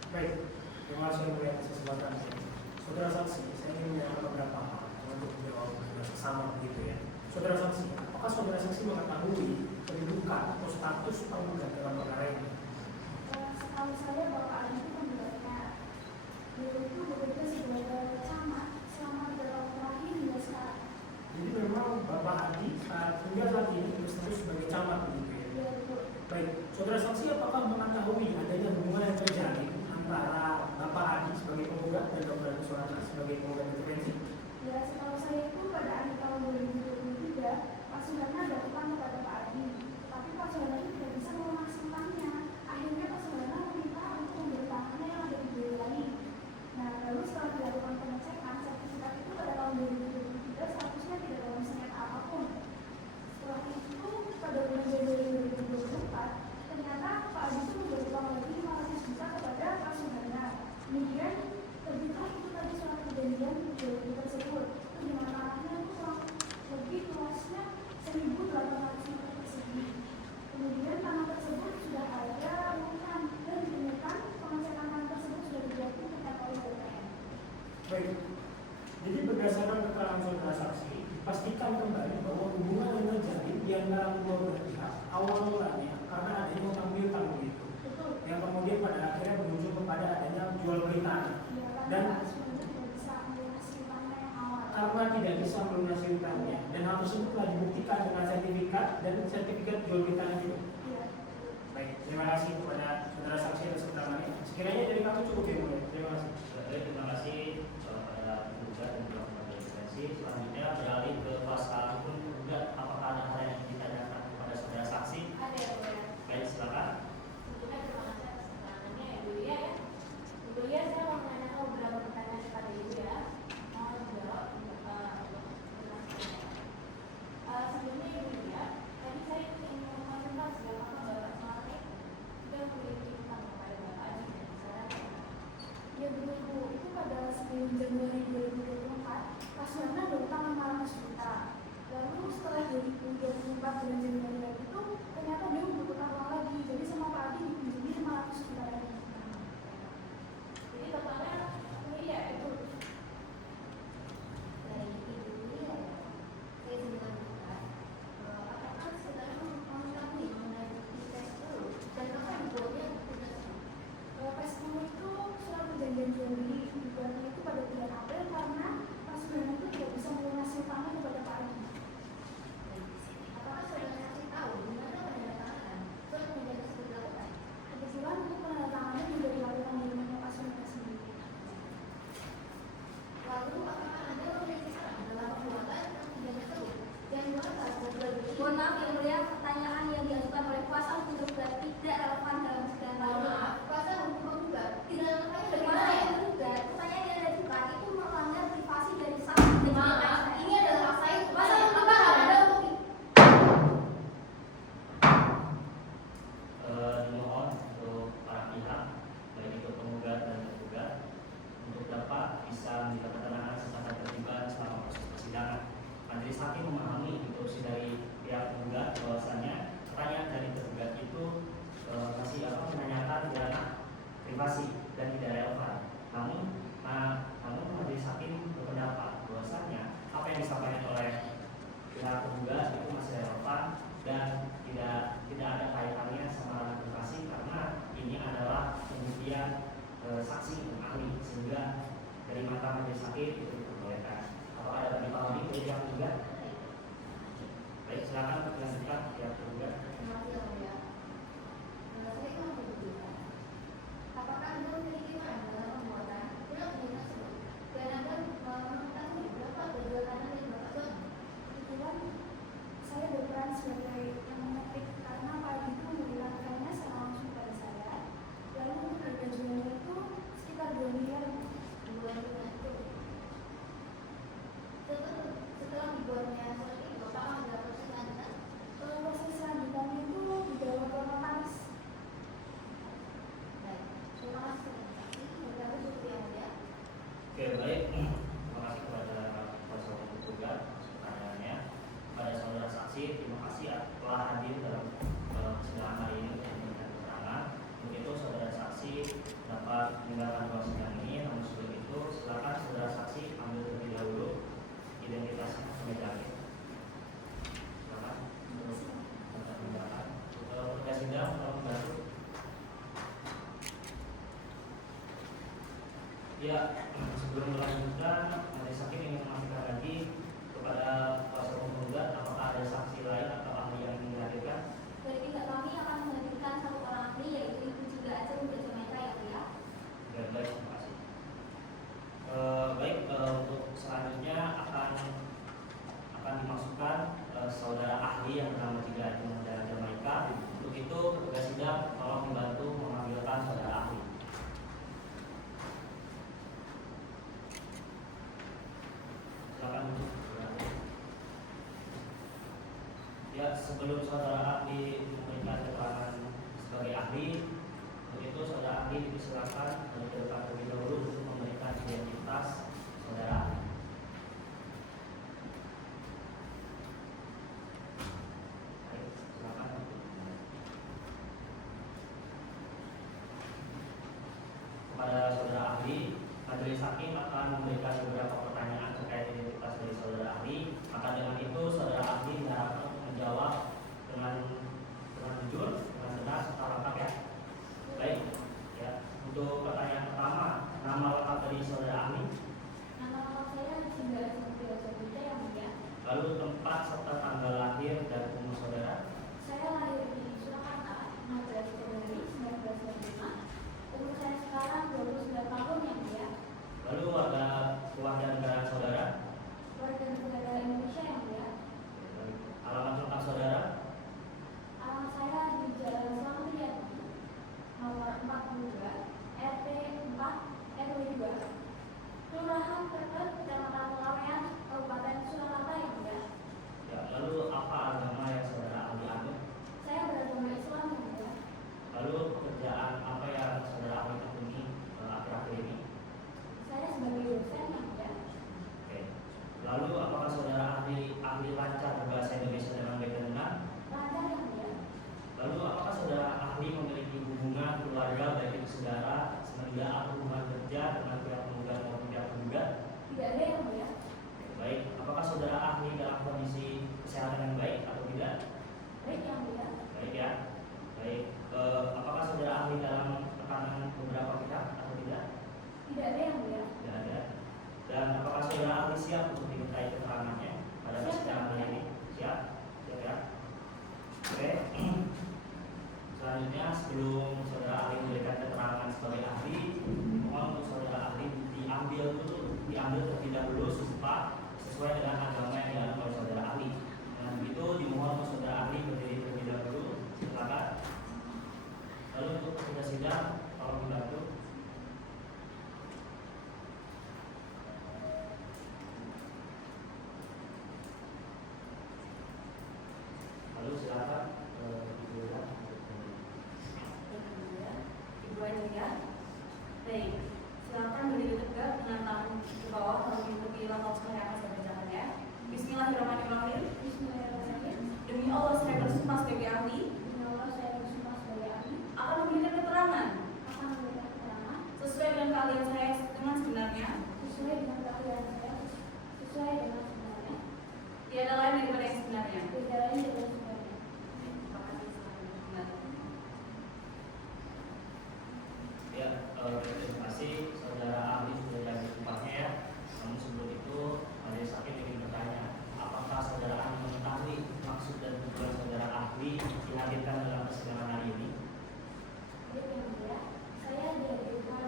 Baik, terima kasih yang mulia atas kesempatan ini. Saudara saksi, saya ingin menanyakan beberapa hal untuk menjawab bersama begitu ya. Saudara saksi, apakah saudara saksi mengetahui kedudukan atau status penggugat dalam perkara ini? Setahu saya Bapak Adi itu penggugatnya. Dia itu bekerja sebagai camat selama beberapa tahun terakhir hingga sekarang. Jadi memang Bapak Adi hingga saat ini berstatus sebagai camat begitu ya. Dia betul. Baik, saudara saksi apakah mengetahui adanya hubungan yang terjalin antara Bapak Adi sebagai penggugat dan Dr. Suwana sebagai penggugat intervensi? Ya, setahu saya itu pada akhir tahun 2023, Pak Suharna datang kepada Pak Adi. Tapi Pak Suharna itu tidak bisa memaksimalkannya. Akhirnya Pak Suharna meminta untuk memberi tangannya yang ada di Boyolali. Nah, lalu setelah dilakukan pengecekan, sertifikat itu pada tahun 2023 statusnya tidak dalam sengketa apapun. Setelah itu, pada bulan Januari 2024, ternyata Pak Adi itu memberi uang lagi 500 juta kepada Pak Suharna. Kemudian terbitlah itu tadi surat perjanjian jual beli tersebut. Itu di mana tanahnya itu kurang lebih luasnya 1.800 meter persegi. Kemudian tanah tersebut sudah ada rutan dan ditemukan pengecekan tanah tersebut sudah dilakukan terkait oleh BPN. Baik, jadi berdasarkan keterangan saudara saksi, dipastikan kembali bahwa hubungan yang terjadi di antara kedua belah pihak awal mulanya karena adanya utang piutang begitu, Betul. yang kemudian pada akhirnya berujung kepada adanya jual beli tanah. Ya, Dan karena Pak Suharna tidak bisa melunasi utangnya yang awal. karena tidak bisa melunasi utangnya, dan hal tersebut telah dibuktikan dengan sertifikat jual beli tanah itu. Iya. Baik, terima kasih kepada saudara saksi atas keterangannya. Sekiranya dari kami cukup ya, Mulia. Terima kasih. Baik, terima kasih kepada penggugat dan juga kepada intervensi. Selanjutnya beralih ke kuasa hukum penggugat. Apakah ada hal yang ditanyakan kepada saudara saksi? Ada ya, Bu ya. Baik, silakan. Sebelumnya terima kasih atas keterangannya ya, Bu ya. Bu ya, saya mau menanyakan beberapa pertanyaan kepada Ibu ya. Mohon dijawab untuk sebelumnya Ibu ya. Tadi saya ingin mengonfirmasi apakah Bapak Sumarni sudah memiliki utang kepada Bapak Adi dan saudara? Ya betul Bu, itu pada 9 Januari 2024, Pak Suharna ada utang 500 juta. Lalu setelah 2024 bulan Januari lagi itu, ternyata dia membutuhkan uang lagi. Jadi sama Pak Adi dipinjami 500 juta lagi. Jadi totalnya miliar itu. Dari itu dulu ya, saya sedang buka. Apakah saudara mengetahui mengenai bukti tes dulu dan apa yang dibuatnya bukti tersebut? PES-10 itu surat perjanjian jual beli dibuatnya itu pada bulan April karena Pak Suharna itu tidak bisa melunasi utangnya kepada Pak Adi. Apakah saudara saksi tahu di mana penandatanganan surat perjanjian tersebut dilakukan? Kebetulan untuk penandatangannya juga dilakukan di rumahnya Pak Suharna sendiri. Lalu apakah Anda memiliki saran dalam pembuatan perjanjian tersebut? Yang dilakukan sebuah Mohon maaf yang mulia, pertanyaan yang diajukan oleh kuasa hukum tergugat tidak relevan dalam sidang kali ini. Maaf, kuasa hukum penggugat tidak relevan Kuasa bagaimana ya? yang tergugat, pertanyaan yang Anda ajukan itu melanggar privasi dari saksi dan Maaf, juga ini adalah hak saya. kuasa hukum apa ada untuk Dimohon untuk para pihak, baik itu penggugat dan tergugat, untuk dapat bisa memberikan keterangan secara terlibat selama proses persidangan. Majelis hakim memahami instruksi dari pihak penggugat bahwasanya pertanyaan dari tergugat itu masih menanyakan ranah privasi dan tidak relevan. Namun majelis hakim berpendapat bahwasanya apa yang disampaikan oleh pihak penggugat itu masih relevan dan tidak ada kaitannya sama ranah privasi karena ini adalah pembuktian saksi dan ahli, sehingga dari mata majelis hakim itu diperbolehkan. Apakah ada tadi pahami dari pihak penggugat? Baik, silakan dilanjutkan pihak penggugat. Terima kasih yang mulia. Saya ingin bertanya, apakah Anda memiliki peran dalam pembuatan surat perjanjian tersebut? Dan Anda mengetahui berapa berjual tanah yang Bapak jual? Kebetulan saya berperan sebagai yang memetik karena Pak Adi itu memberikan uangnya secara langsung kepada saya. Lalu untuk harga jualnya itu sekitar 2 miliar. 2 miliar itu. Setelah dibuatnya surat itu, Bapak mengambil proses lanjutan? Proses selanjutan meninggalkan ruang sidang ini, namun sebelum itu silakan saudara saksi ambil terlebih dahulu identitasnya terlebih dahulu. Silakan untuk meninggalkan. Petugas sidang tolong membantu. Ya, sebelum melanjutkan, majelis hakim ingin memastikan lagi kepada kuasa hukum penggugat apakah ada saksi lain atau ahli yang ingin dihadirkan. Dari pihak kami akan menghadirkan satu orang ahli yaitu Ibu Juga Aceh Muda Jamaica yang mulia. Ya, baik, terima kasih. Untuk selanjutnya akan dimasukkan saudara ahli yang bernama Juga Aceh Muda Jamaica. Untuk itu petugas sidang tolong membantu mengambilkan saudara ahli. Silakan duduk. Ya, sebelum saudara ahli memberikan keterangan sebagai ahli, untuk itu saudara ahli dipersilakan ke depan terlebih dahulu untuk memberikan identitas saudara ahli. Baik, silakan. Kepada saudara ahli, majelis hakim akan memberikan beberapa pertanyaan terkait identitas dari saudara ahli. Maka dengan itu saudara ahli diharapkan untuk menjawab dengan jujur, dengan benar serta lengkap ya. Baik, ya. Untuk pertanyaan pertama, nama lengkap dari saudara ahli, Nama lengkap saya Juga Aceh Muda Jamaica yang mulia. lalu tempat serta tanggal lahir dan umur saudara, Saya lahir di Surakarta 16 Februari 1995. Umur saya sekarang 29 tahun yang mulia. lalu warga negara saudara, Warga negara Indonesia yang mulia. alamat lengkap saudara, Alamat saya di Jalan Selamat Riyadi, nomor 42, RT 4, RW 2, Kelurahan Kertet, Kecamatan Lawean, Kabupaten Surakarta yang mulia. ya. Lalu apa agama yang saudara ahli ambil? Saya beragama Islam yang mulia. Lalu pekerjaan apa yang saudara ahli tekuni akhir-akhir ini? Saya sebagai dosen yang mulia. Oke. Lalu apakah saudara ahli lancar berbahasa Indonesia dengan baik dan benar? Lancar yang mulia. Lalu apakah saudara ahli memiliki hubungan keluarga baik itu saudara, semenjak atau hubungan kerja dengan pihak penggugat maupun pihak penggugat? Tidak ada yang mulia. Baik. Apakah saudara ahli dalam kondisi kesehatan yang baik atau tidak? Baik yang mulia. Baik ya. Baik. Apakah saudara ahli dalam tekanan beberapa pihak atau tidak? Tidak ada yang mulia. Tidak ada. Dan apakah saudara ahli siap untuk dimintai keterangannya pada persidangan kali ini? Siap? Siap ya? Oke. Selanjutnya sebelum saudara ahli memberikan keterangan sebagai ahli, mohon untuk saudara ahli diambil terlebih dahulu sumpah sesuai dengan agama yang dianut oleh saudara ahli. Dengan begitu dimohon untuk saudara ahli berdiri terlebih dahulu. Silakan. Lalu untuk petugas sidang tolong membantu. Lalu silakan Ibu Ira. Ibu Anita. Baik, silakan berdiri tegak dengan tangan ke bawah mengikuti langkah yang akan saya bacakan ya. Bismillahirrahmanirrahim. Bismillahirrahmanirrahim. Demi Allah saya bersumpah sebagai ahli Demi Allah saya bersumpah sebagai ahli akan memberikan keterangan akan memberikan keterangan sesuai dengan keahlian saya dengan sebenarnya. sesuai dengan keahlian saya sesuai dengan sebenarnya. Tiada lain daripada yang sebenarnya. Tidak lain dari sebenarnya. Terima kasih selamat. Ya, terima kasih saudara ahli sudah jadi sumpahnya ya. Namun sebelum itu majelis hakim ingin bertanya, apakah saudara ahli mengetahui maksud dan tujuan saudara ahli dihadirkan dalam persidangan hari ini? Baik yang mulia, saya dihadirkan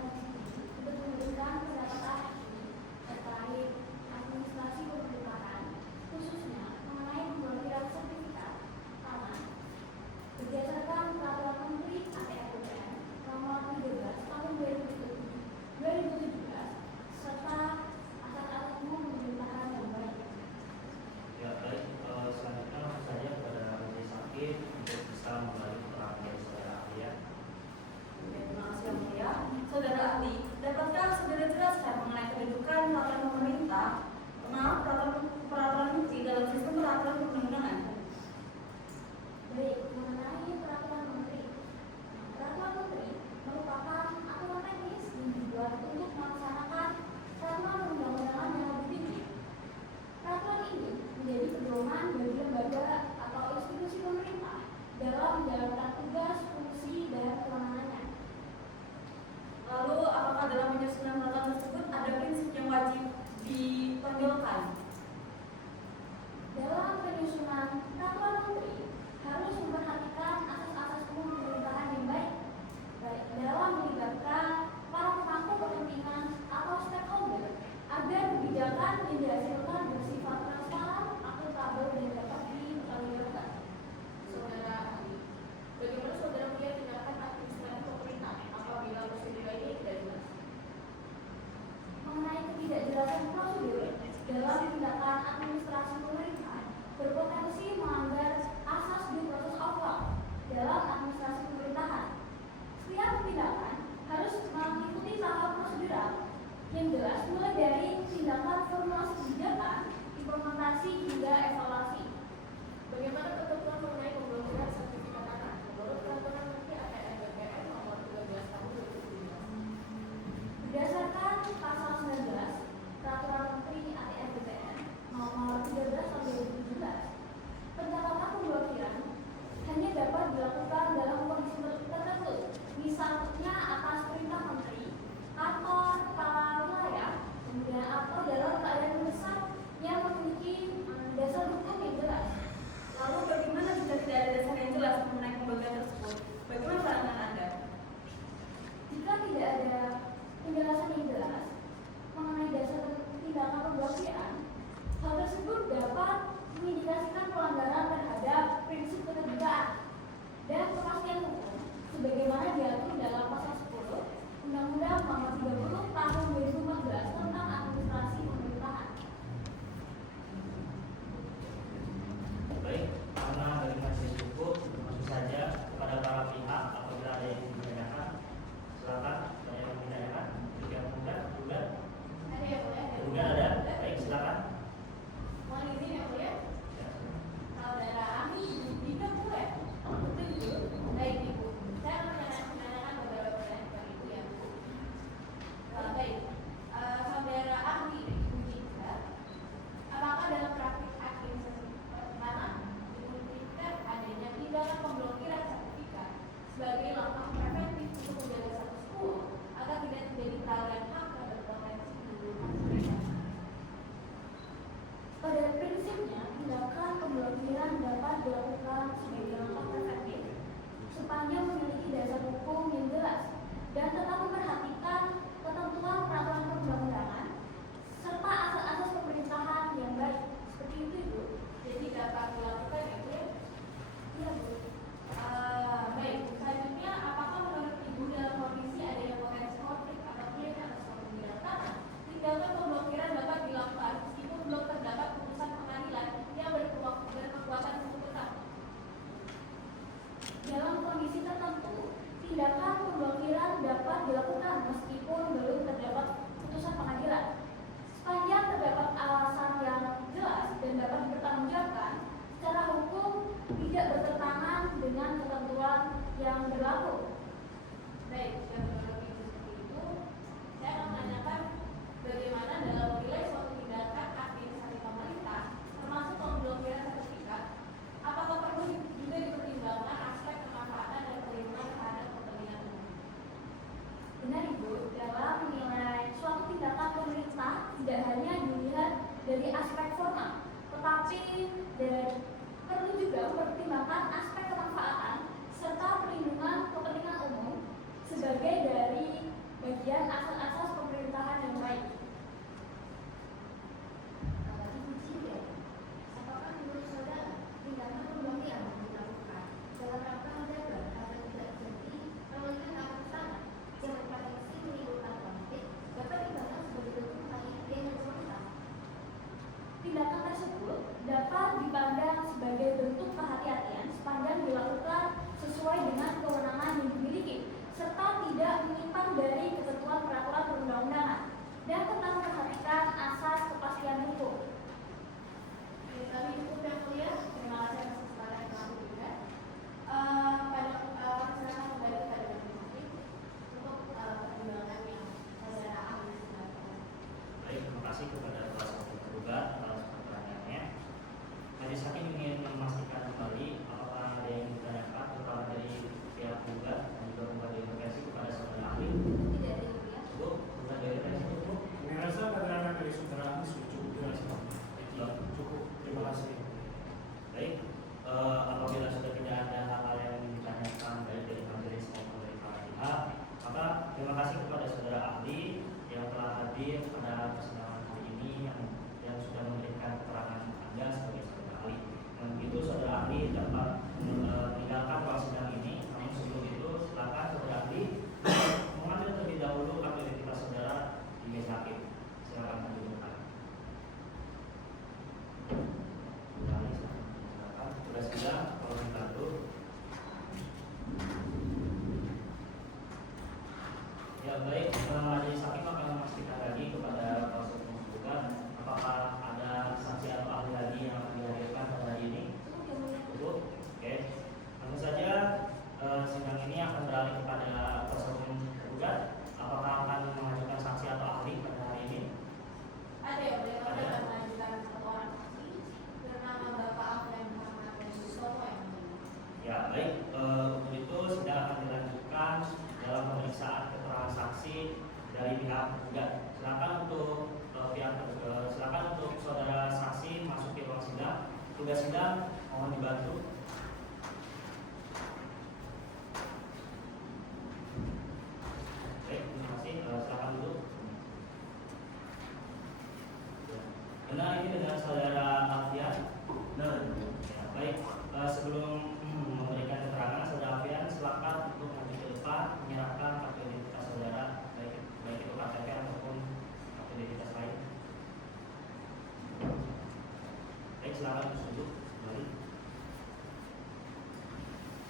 untuk memberikan pendapat ahli terkait administrasi kependudukan, khususnya mengenai pemblokiran sertifikat tanah berdasarkan peraturan Menteri ATR BPN nomor 13 tahun 2007 tidak ada penjelasan yang jelas mengenai dasar tindakan pemblokiran, hal tersebut dapat mengindikasikan pelanggaran terhadap prinsip keterbukaan dan kepastian hukum sebagaimana diatur dalam pasal 10 Undang-Undang Nomor 30 Tahun 2014 tentang administrasi pemerintahan. Baik, karena dari majelis cukup, langsung saja kepada para pihak apabila ada yang ditanyakan, silakan. Ada yang ditanyakan? Yang bukan? Ada yang boleh? Bukan ada? Baik, silakan. Mohon izin yang mulia. Ya, Saudara Ami, juga boleh? Betul Ibu? Baik Ibu, saya akan menanyakan beberapa pertanyaan kepada Ibu ya Bu. Baik, saudara Ami dan Ibu Jika, apakah dalam praktik administrasi pertemanan dimungkinkan adanya tindakan pemblokiran sertifikat sebagai langkah preventif untuk menjaga status quo agar tidak terjadi pelanggaran hak yang berpotensi menimbulkan kekerasan? Pada prinsipnya, tindakan pemblokiran dapat dilakukan sebagai langkah preventif sepanjang memiliki dasar hukum yang jelas dan tetap memperhatikan ketentuan peraturan perundang-undangan serta asas-asas pemerintahan yang baik. Seperti itu, Ibu. Jadi dapat dilakukan ya Bu ya? Iya, Bu. Baik, selanjutnya apakah menurut Ibu dalam kondisi adanya potensi konflik atau klaim atas kepemilikan tanah, tindakan pemblokiran dapat dilakukan meskipun belum terdapat putusan pengadilan yang berkekuatan hukum tetap? Dalam kondisi tertentu, tindakan pemblokiran dapat dilakukan meskipun belum terdapat putusan pengadilan. Sepanjang terdapat alasan yang jelas dan dapat dipertanggungjawabkan secara hukum tidak bertentangan dengan ketentuan yang berlaku. Baik, jika menurut Ibu seperti itu, saya akan menanyakan bagaimana dalam menilai suatu tindakan administrasi pemerintah, termasuk pemblokiran sertifikat, apakah perlu juga dipertimbangkan aspek kemanfaatan dan perlindungan terhadap kepentingan umum? Benar, Ibu, dalam menilai suatu tindakan pemerintah tidak hanya dilihat dari aspek formal, tetapi perlu juga mempertimbangkan aspek kemanfaatan serta perlindungan kepentingan umum sebagai dari bagian asas-asas pemerintahan yang baik. Ibu Jika, apakah menurut saudara tindakan pemblokiran yang dilakukan dalam rangka menjaga agar tidak terjadi pemilikan atas tanah yang berpotensi menimbulkan konflik dapat dipandang sebagai bentuk pengabdian yang berkualitas? Tindakan tersebut dapat dipandang sebagai bentuk kehati-hatian sepanjang dilakukan sesuai dengan kewenangan yang dimiliki serta tidak menyimpang dari ketentuan peraturan perundang-undangan dan tetap memperhatikan asas kepastian hukum. Baik, kami cukup yang mulia. Terima kasih atas kesempatan yang telah diberikan. Pada persilakan kembali kepada majelis hakim untuk pertimbangan yang saudara ahli silakan. baik, terima kasih kepada kuasa hukum tergugat atas pertanyaannya. Majelis hakim ingin memastikan kembali apakah ada yang ditanyakan terutama dari pihak tergugat dan juga membuat intervensi kepada saudara ahli. Tidak ada Ibu ya? Bu, bukan dari intervensi Bu. Saya rasa keterangan dari saudara ahli sudah cukup jelas, Pak. Cukup. Terima kasih. Baik, apabila sudah tidak ada hal-hal yang ditanyakan baik dari majelis maupun dari para pihak, maka terima kasih kepada saudara ahli yang telah hadir pada persidangan hari ini yang sudah memberikan keterangan Anda sebagai saudara ahli. Dan begitu saudara ahli dapat meninggalkan ruang sidang ini. Namun sebelum itu silakan saudara ahli mengambil terlebih dahulu kartu identitas saudara di meja hakim. Silakan dudukkan. Sudah silakan, kalau dibantu. Ya baik, majelis hakim akan memastikan lagi kepada kuasa hukum tergugat apakah ada saksi atau ahli lagi yang akan dihadirkan pada hari ini. Cukup, oke. Langsung saja sidang ini akan beralih kepada kuasa hukum tergugat. Apakah akan mengajukan saksi atau ahli pada hari ini? Ada yang boleh kami akan mengajukan satu orang saksi bernama Bapak Alfred Muhammad dan Susomo yang mulia. Ya baik, untuk itu sidang akan dilanjutkan dalam pemeriksaan keterangan saksi dari pihak tergugat. Silakan untuk silakan untuk saudara saksi masuk ke ruang sidang. Tugas sidang mohon dibantu. Baik. silakan duduk kembali.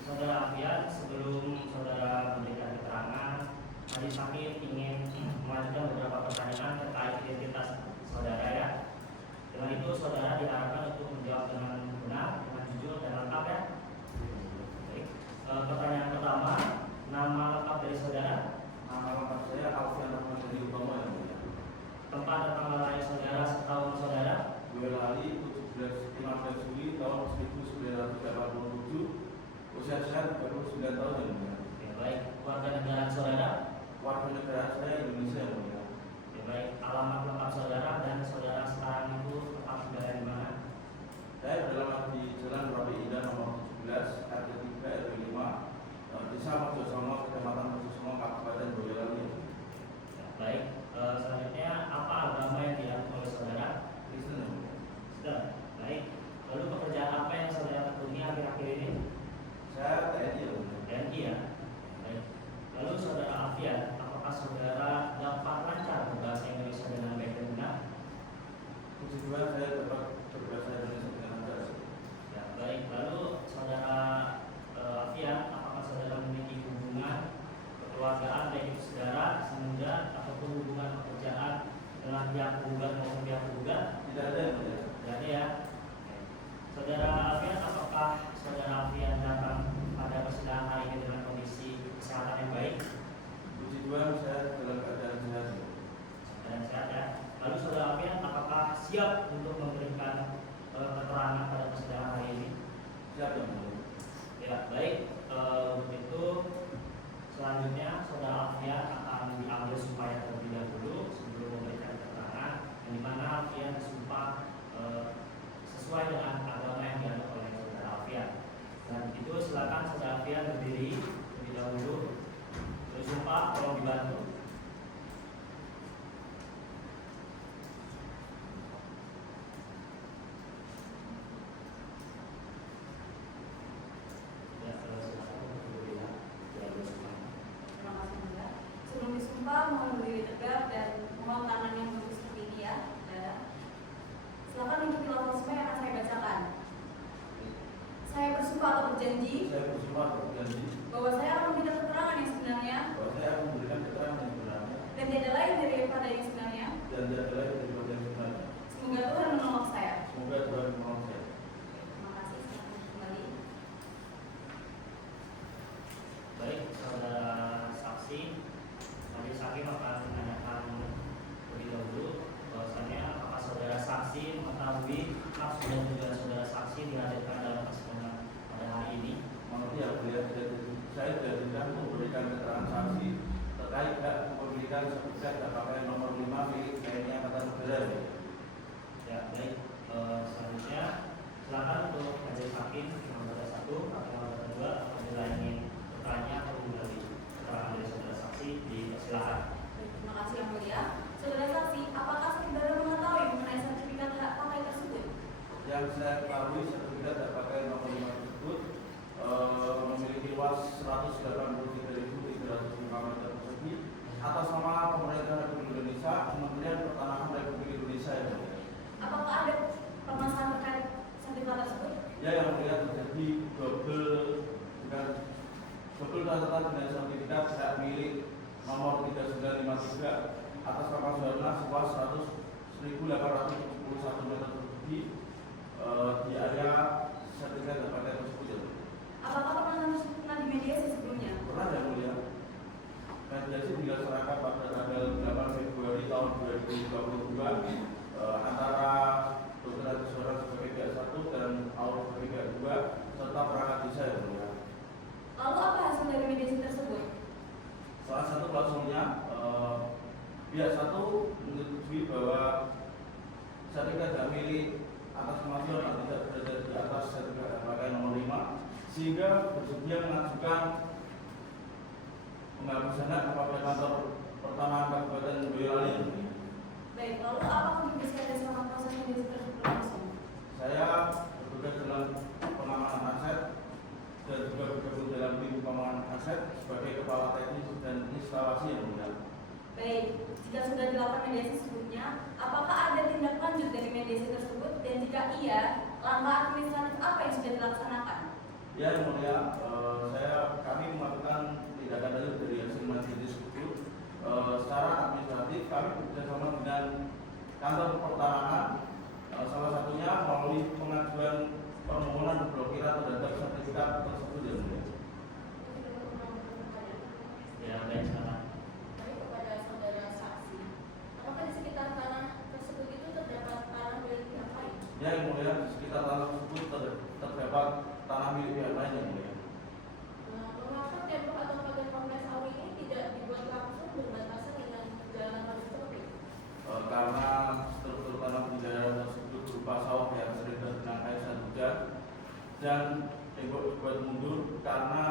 Saudara Alfian, sebelum saudara memberikan keterangan, Majelis Hakim ingin mengajukan beberapa pertanyaan terkait identitas saudara ya. Dengan itu saudara diharapkan untuk menjawab dengan benar, dengan jujur dan lengkap ya. Baik. Pertanyaan pertama, nama lengkap dari saudara? Nama lengkap saya Alfian Rahman Hadi Utama yang mulia. Tempat dan tanggal lahir saudara serta umur saudara? Boyolali 15 Juli tahun 1987. Usia saya 39 tahun yang mulia. Oke, baik. Warga negara saudara? Warga negara saya Indonesia yang mulia. Oke, baik. Alamat lengkap saudara dan saudara sekarang itu tempat tinggal di mana? Saya beralamat di Jalan Rabi Indah nomor 17 RT 3 RW 5 Desa Mojosongo, Kecamatan Mojosongo, Kabupaten Boyolali. Ya, baik. Selanjutnya apa agama yang dianut oleh saudara? Kristen yang mulia. Sudah. Baik. Lalu pekerjaan apa yang saudara tekuni akhir-akhir ini? Saya TNI yang mulia. TNI ya. Baik. Lalu saudara Alfian, apakah saudara dapat lancar berbahasa Indonesia dengan baik dan benar? Puji Tuhan saya dapat berbahasa Indonesia dengan lancar. Ya, baik. Lalu saudara Alfian, apakah saudara memiliki hubungan kekeluargaan baik itu saudara, semuda ataupun hubungan pekerjaan dengan pihak penggugat maupun pihak penggugat? Tidak ada yang mulia. Tidak ada ya. Oke. Saudara Alfian, apakah saudara Alfian datang pada persidangan hari ini dengan kondisi kesehatan yang baik? Puji Tuhan saya dalam keadaan sehat. Dan sehat ya. Lalu saudara Alfian, apakah siap untuk memberikan keterangan pada persidangan hari ini? Siap yang mulia. Ya, baik. Untuk itu selanjutnya saudara Alfian akan diambil sumpah terlebih dahulu sebelum memberikan keterangan, yang dimana Alfian disumpah sesuai dengan agama yang dianut oleh saudara Alfian. Dan itu silakan saudara Alfian berdiri terlebih dahulu. Bersumpah, tolong dibantu. Ya, silakan berdiri ya. Ya, bersumpah. Terima kasih Bunda. Sebelum disumpah, mohon berdiri tegak dan mohon tangan yang lurus seperti ini ya. Saudara. Silakan ikuti lafaznya yang akan saya bacakan. Saya bersumpah atau berjanji Saya bersumpah atau berjanji bahwa saya akan memberikan keterangan yang sebenarnya bahwa saya akan memberikan keterangan yang sebenarnya dan tiada lain daripada yang sebenarnya. dan tidak lain daripada yang sebenarnya. Semoga Tuhan menolong saya. Semoga Tuhan menolong saya. Terima kasih. Silakan kembali. Baik, saudara saksi, Majelis Hakim akan menanyakan terlebih dahulu bahwasannya apakah saudara saksi mengetahui maksud dan tujuan saudara saksi dihadirkan dalam persidangan pada hari ini? Mengerti yang mulia, saya dihadirkan untuk memberikan keterangan saksi terkait kepemilikan sertifikat KPK nomor 5 milik TNI Angkatan Udara. Ya, baik. Selanjutnya silakan untuk Majelis Hakim yang nomor 1 atau nomor 2 apabila ingin bertanya atau kembali keterangan dari saudara saksi dipersilakan. Terima kasih yang mulia. Saudara saksi, apakah saudara mengetahui mengenai sertifikat hak pakai tersebut? Yang saya ketahui sertifikat KPK nomor 5 tersebut memiliki luas 183.305 meter persegi atas nama Pemerintah Republik Indonesia, Kementerian Pertanahan Republik Indonesia yang mulia. Apakah ada permasalahan terkait sertifikat tersebut? Ya, yang mulia terjadi double catatan dengan sertifikat hak milik nomor 3953 atas kapal Suharna seluas 100.871 meter persegi di area sertifikat KPK tersebut. Apakah permasalahan tersebut pernah dimediasi sebelumnya? Pernah yang mulia. Mediasi dilaksanakan pada tanggal 8 Februari tahun 2022 antara Dr. Agus Suara sebagai pihak 1 dan AUR sebagai pihak 2 serta perangkat desa yang mulia. Lalu apa hasil dari mediasi tersebut? Salah satu klausulnya pihak 1 menyetujui bahwa sertifikat hak milik atas kemajuan tidak berada di atas sertifikat KPK nomor 5 sehingga bersedia mengajukan penghapusan hak kepada kantor pertanahan Kabupaten Boyolali. Baik, lalu apa kontribusi selama proses mediasi tersebut berlangsung? Saya bertugas dalam pengamanan aset dan juga bergabung dalam tim pengamanan aset sebagai kepala teknis dan instalasi yang mulia. Baik, jika sudah dilakukan mediasi sebelumnya, apakah ada tindak lanjut dari mediasi tersebut? Dan jika iya, langkah administratif apa yang sudah dilaksanakan? Ya, yang mulia, kami melakukan tindakan lanjut dari hasil majelis itu. Secara administratif kami bekerjasama dengan kantor pertanahan, salah satunya melalui pengajuan permohonan pemblokiran terhadap sertifikat tersebut ya mulia. Ya, baik, silakan. Baik, kepada saudara saksi, apakah di sekitar tanah tersebut itu terdapat tanah milik pihak lain? Ya, yang mulia, di sekitar tanah tersebut terdapat tanah milik pihak lain yang mulia. Mengapa tembok atau pagar kompleks Auri ini tidak dibuat langsung berbatasan dengan jalan Auri tersebut? Karena struktur tanah di daerah tersebut berupa sawah yang sering tergenang air saat hujan, dan tembok dibuat mundur karena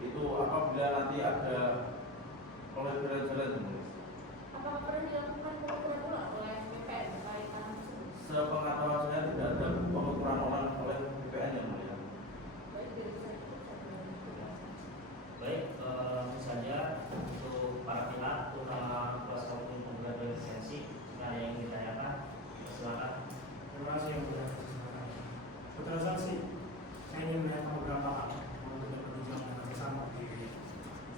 itu apabila nanti ada pelebaran jalan. Apakah pernah dilakukan pengukuran ulang oleh BPN terkait tanah tersebut? Sepengetahuan saya tidak ada pengukuran ulang oleh BPN yang mulia. Baik, dari saya cukup, saya berlanjut. Baik, tentu saja untuk para pihak, terutama kuasa hukum penggugat dan lisensi, jika ada yang ditanyakan, silakan. Terima kasih yang sudah disampaikan. Saudara saksi, saya ingin menanyakan beberapa hal untuk berbicara dengan bersama.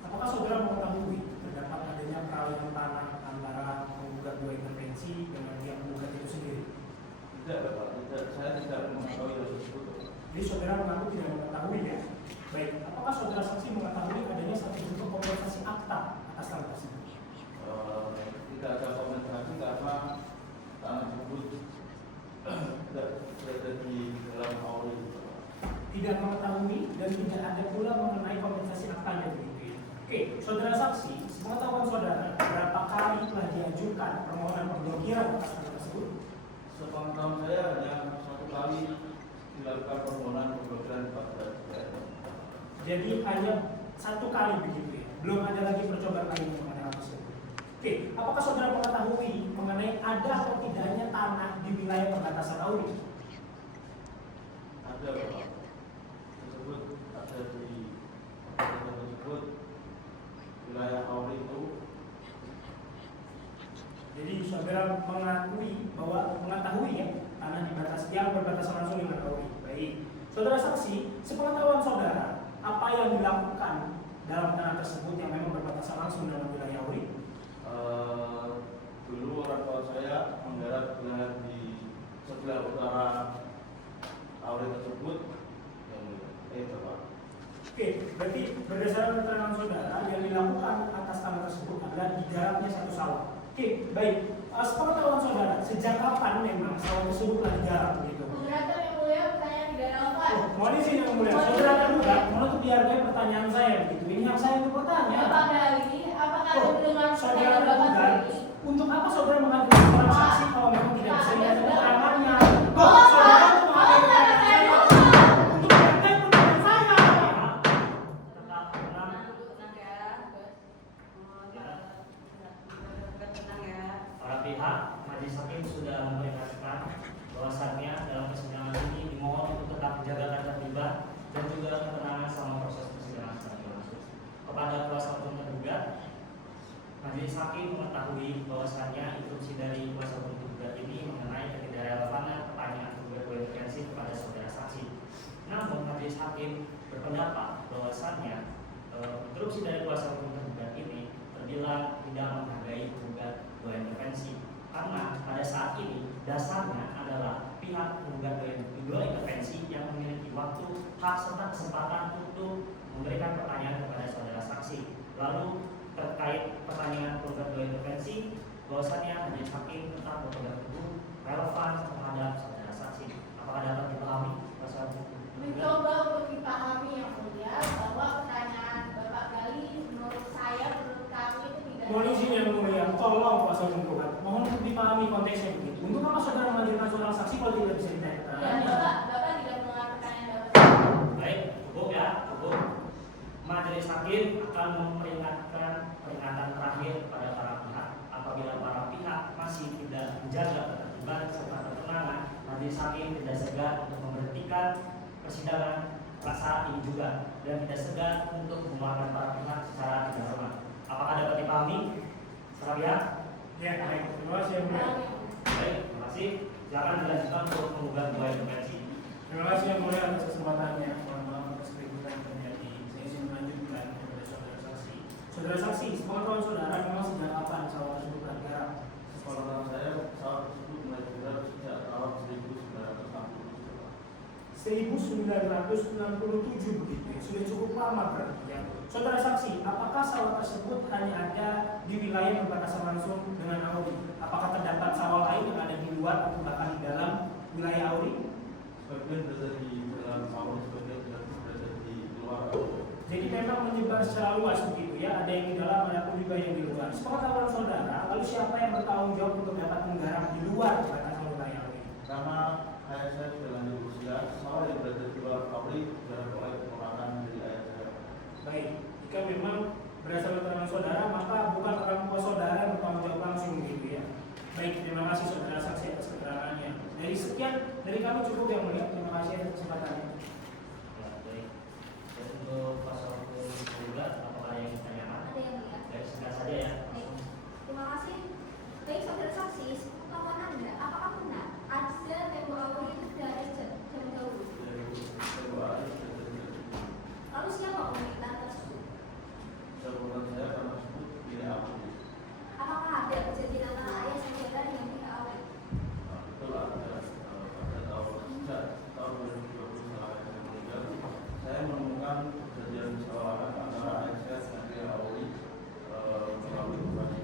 Apakah saudara mengetahui terdapat adanya peralihan tanah antara penggugat dua intervensi dengan yang penggugat itu sendiri? Tidak, Bapak. Tidak, saya tidak mengetahui hal tersebut. Jadi saudara mengaku tidak mengetahui ya? Baik, apakah saudara saksi mengetahui adanya satu bentuk kompensasi akta atas tanah tersebut? Tidak ada kompensasi karena tanah tersebut tidak berada di dalam Auri. Tidak mengetahui dan tidak ada pula mengenai kompensasi aktanya begitu ya? Oke, saudara saksi, sepengetahuan saudara, berapa kali telah diajukan permohonan pemblokiran atas tanah tersebut? Sepengetahuan saya hanya satu kali dilakukan permohonan pemblokiran kepada BPN. Jadi hanya satu kali begitu ya? Belum ada lagi percobaan lain mengenai hal tersebut? Oke, apakah saudara mengetahui mengenai ada atau tidaknya tanah di wilayah perbatasan Auri? Ada, Bapak. Tersebut ada di perbatasan tersebut wilayah Auri itu. Jadi saudara mengetahui ya tanah di batas yang berbatasan langsung dengan Auri. Baik, saudara saksi, sepengetahuan saudara, apa yang dilakukan dalam tanah tersebut yang memang berbatasan langsung dengan wilayah Auri? Dulu orang tua saya menggarap wilayah di sebelah utara Auri tersebut. Bapak. Oke, berarti berdasarkan keterangan saudara yang dilakukan atas tanah tersebut adalah digarapnya satu sawah. Oke, baik. Sepengetahuan saudara, sejak kapan memang sawah tersebut telah digarap begitu? Moderator yang mulia, pertanyaan tidak relevan. Mohon izin yang mulia, saudara terbuka, mohon untuk dihargai pertanyaan saya begitu. Ini yang saya untuk bertanya. Bapak Gali, apakah ada pendengar Saudara pertanyaan Bapak terbuka, ini? untuk apa saudara menghadirkan seorang saksi kalau memang tidak bisa dihadirkan keterangannya? Oh, Saudara itu oh, menghadirkan saya saya dulu. untuk dihargai pertanyaan saya. Tetap tenang. Tenang ya. Tenang ya. Para pihak, majelis hakim sudah memperlihatkan bahwasannya dalam persidangan ini dimohon untuk tetap menjaga ketertiban dan juga ketenangan selama proses persidangan selanjutnya berlangsung. Kepada kuasa hukum tergugat, majelis hakim mengetahui bahwasannya instruksi dari kuasa hukum tergugat ini mengenai ketidakrelevanan pertanyaan tergugat berintervensi kepada saudara saksi. Namun majelis hakim berpendapat bahwasannya instruksi dari kuasa hukum tergugat ini terbilang tidak menghargai tergugat dua intervensi, karena pada saat ini dasarnya adalah pihak tergugat dua intervensi yang memiliki waktu, hak serta kesempatan untuk memberikan pertanyaan kepada saudara saksi. Lalu terkait pertanyaan tergugat dua intervensi, bahwasannya majelis hakim tetap berpegang teguh relevan terhadap saudara saksi. Apakah dapat dipahami kuasa hukum tergugat? Mencoba untuk dipahami yang mulia bahwa pertanyaan Bapak Gali menurut kami itu tidak. Mohon izin yang mulia, tolong kuasa hukum tergugat, mohon untuk dipahami konteksnya begitu. Untuk apa saudara menghadirkan seorang saksi kalau tidak bisa ditanya Ya, keterangannya? Bapak tidak mendengar pertanyaan Bapak. Baik, cukup ya, cukup. Majelis hakim akan memperingatkan peringatan terakhir kepada para pihak. Apabila para pihak masih tidak menjaga ketertiban serta ketenangan, majelis hakim tidak segan untuk memberhentikan persidangan saat ini juga dan tidak segan untuk memulangkan para pihak secara tidak hormat. Apakah dapat dipahami? Para pihak? Ya, baik. Terima kasih yang mulia. Baik, terima kasih. Silakan dilanjutkan. saksi, sepengetahuan saudara memang sejak kapan pesawat tersebut bergerak? Sepengetahuan saya, pesawat tersebut mulai bergerak sejak tahun 1967 begitu ya, sudah cukup lama berarti ya. Saudara saksi, apakah sawah tersebut hanya ada di wilayah berbatasan langsung dengan Auri? Apakah terdapat sawah lain yang ada di luar atau bahkan di dalam wilayah Auri? sebagian berada di dalam sawah, sebagian berada di luar. Jadi memang menyebar secara luas begitu ya, ada yang di dalam, ada pun juga yang di luar. Sepengetahuan saudara, lalu siapa yang bertanggung jawab untuk dapat menggarap di luar batasan wilayah Auri? Karena ayah saya sudah lanjut usia, sawah yang berada di luar Auri digarap oleh keponakan dari ayah saya. Baik, jika memang berdasarkan keterangan saudara, maka bukan orang tua saudara yang bertanggung jawab langsung begitu ya. Baik, terima kasih saudara saksi atas keterangannya. Dari sekian, dari kami cukup yang mulia. Terima kasih atas kesempatannya. Ya, baik. Dan untuk pasal 12 apakah yang ditanyakan? Ada yang lihat. Baik, singkat saja ya. Baik. Terima kasih. Baik, saudara saksi, sepengetahuan Anda, apakah benar ada tembok Auri itu sudah ada jam dahulu? Lalu siapa pemerintahan tersebut? Sepengetahuan saya karena tersebut tidak Auri. Apakah ada kejadian antara ayah saudara dengan pihak Auri? Betul ada sejak tahun 2020 setelah saya meninggal, saya menemukan kejadian kesalahan antara ayah saya dengan pihak Auri melalui operasi.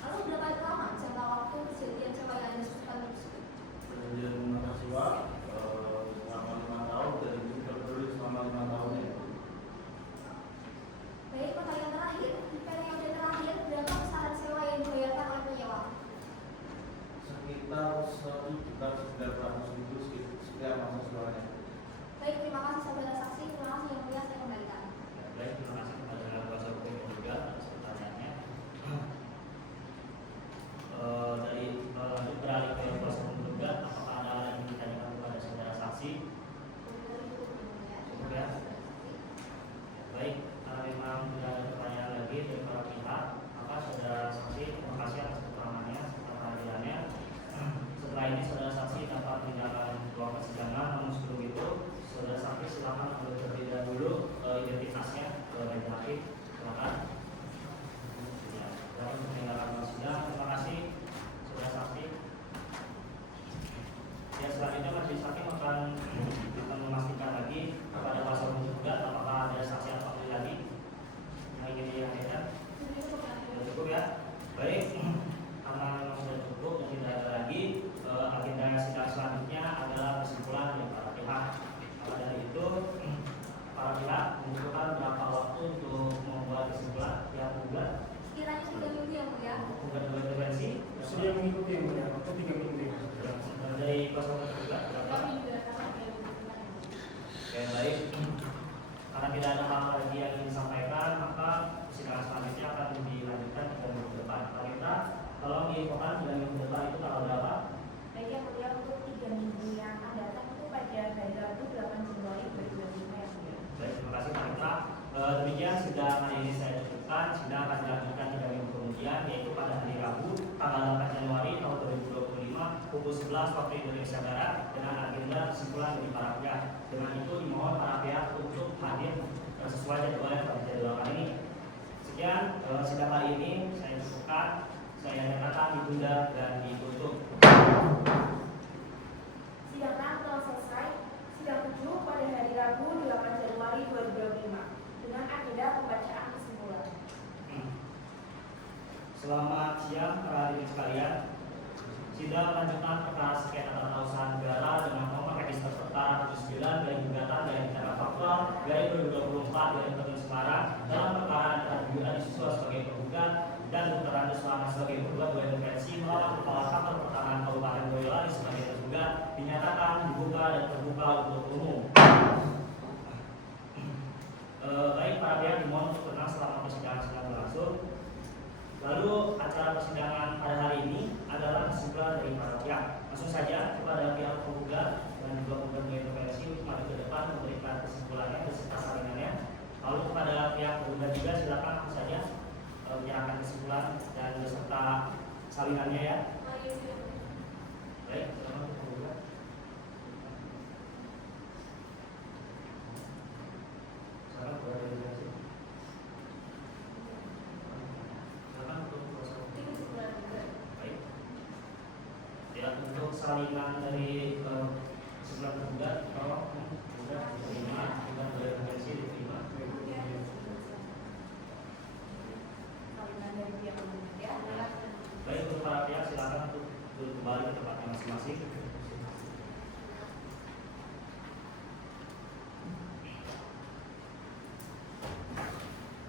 Lalu berapa lama jangka waktu kejadian sewa yang Anda sebutkan tersebut? Kejadian menangkap siwa selama 5 tahun dan itu berdiri selama 5 tahun ya. Baik, pertanyaan terakhir. Di periode terakhir, berapa besaran sewa yang dibayarkan oleh penyewa? Sekitar 1.900.000 setiap masa sewanya. Baik, terima kasih saudara saksi. Terima kasih yang mulia, saya kembalikan. Ya, baik, terima kasih kepada kuasa hukum juga atas pertanyaannya. Dari lanjut beralih ke kuasa hukum juga, apakah ada hal yang ditanyakan kepada saudara saksi? Cukup ya. Baik, karena memang tidak ada pertanyaan lagi dari para pihak, maka saudara saksi terima kasih atas keterangannya serta kehadirannya. Setelah ini saudara saksi dapat meninggalkan ruang persidangan, namun sebelum itu saudara saksi silakan untuk terlebih dahulu identitasnya ke majelis hakim. Silakan. Ya, dapat meninggalkan ruang sidang. Terima kasih saudara saksi. Ya, selanjutnya majelis hakim akan memastikan lagi kepada kuasa hukum juga apakah ada saksi atau ahli lagi yang ingin dihadirkan. Sudah cukup ya. Baik, karena memang sudah cukup dan tidak ada lagi, agenda sidang selanjutnya adalah kesimpulan dari para pihak. Maka dari itu para pihak membutuhkan berapa waktu untuk membuat kesimpulan yang membuat Sekiranya 3 minggu yang mulia. bukan intervensi Sudah mengikuti yang mulia, waktu 3 minggu ya. dari kuasa hukum juga berapa? Oke, baik. Karena tidak ada hal lagi yang ingin disampaikan, maka persidangan selanjutnya akan dilanjutkan pada minggu depan. Pak Rita, tolong diinfokan pada minggu depan itu tanggal berapa? Baik yang mulia, untuk 3 minggu yang akan datang itu pada hari Rabu 8 Januari 2025 yang mulia. Baik, terima kasih Pak Rita. Demikian sidang hari ini saya cukupkan. Sidang akan dilanjutkan 3 minggu kemudian, yaitu pada hari Rabu tanggal 8 Januari tahun 2025 pukul 11 waktu Indonesia Barat dengan agenda kesimpulan dari para pihak. Dengan itu dimohon para pihak untuk hadir sesuai jadwal yang telah dijadwalkan ini. Sekian sidang hari ini saya cukupkan. Saya nyatakan ditunda dan ditutup. Sidang 6 telah selesai. Sidang 7 pada hari Rabu 8 Januari 2025 dengan agenda pembacaan kesimpulan. Selamat siang para hadirin sekalian. Sidang lanjutan perkara sengketa tata usaha negara dengan nomor register perkara 79 dari gugatan dari bidang faktual dari 2024 dari Kabupaten Semarang dalam perkara antara Budi Siswa sebagai penggugat dan Dr. Andes Selama sebagai penggugat dua intervensi melawan kepala kantor pertahanan Kabupaten Boyolali sebagai tergugat dinyatakan dibuka dan terbuka untuk umum. Baik para pihak dimohon untuk tenang selama persidangan sedang berlangsung. Lalu acara persidangan pada hari ini adalah kesimpulan dari para pihak. Langsung saja kepada pihak penggugat dan juga penggugat intervensi untuk maju ke depan memberikan kesimpulannya beserta salinannya. Lalu kepada pihak penggugat juga silakan langsung saja menyerahkan kesimpulan dan beserta salinannya ya. Baik, silakan untuk penggugat. Silakan kepada intervensi. salinan dari sebelah tergugat atau sudah diterima dengan referensi diterima. Salinan dari pihak penuntut ya. Baik, untuk para pihak silakan untuk duduk kembali ke tempatnya masing-masing.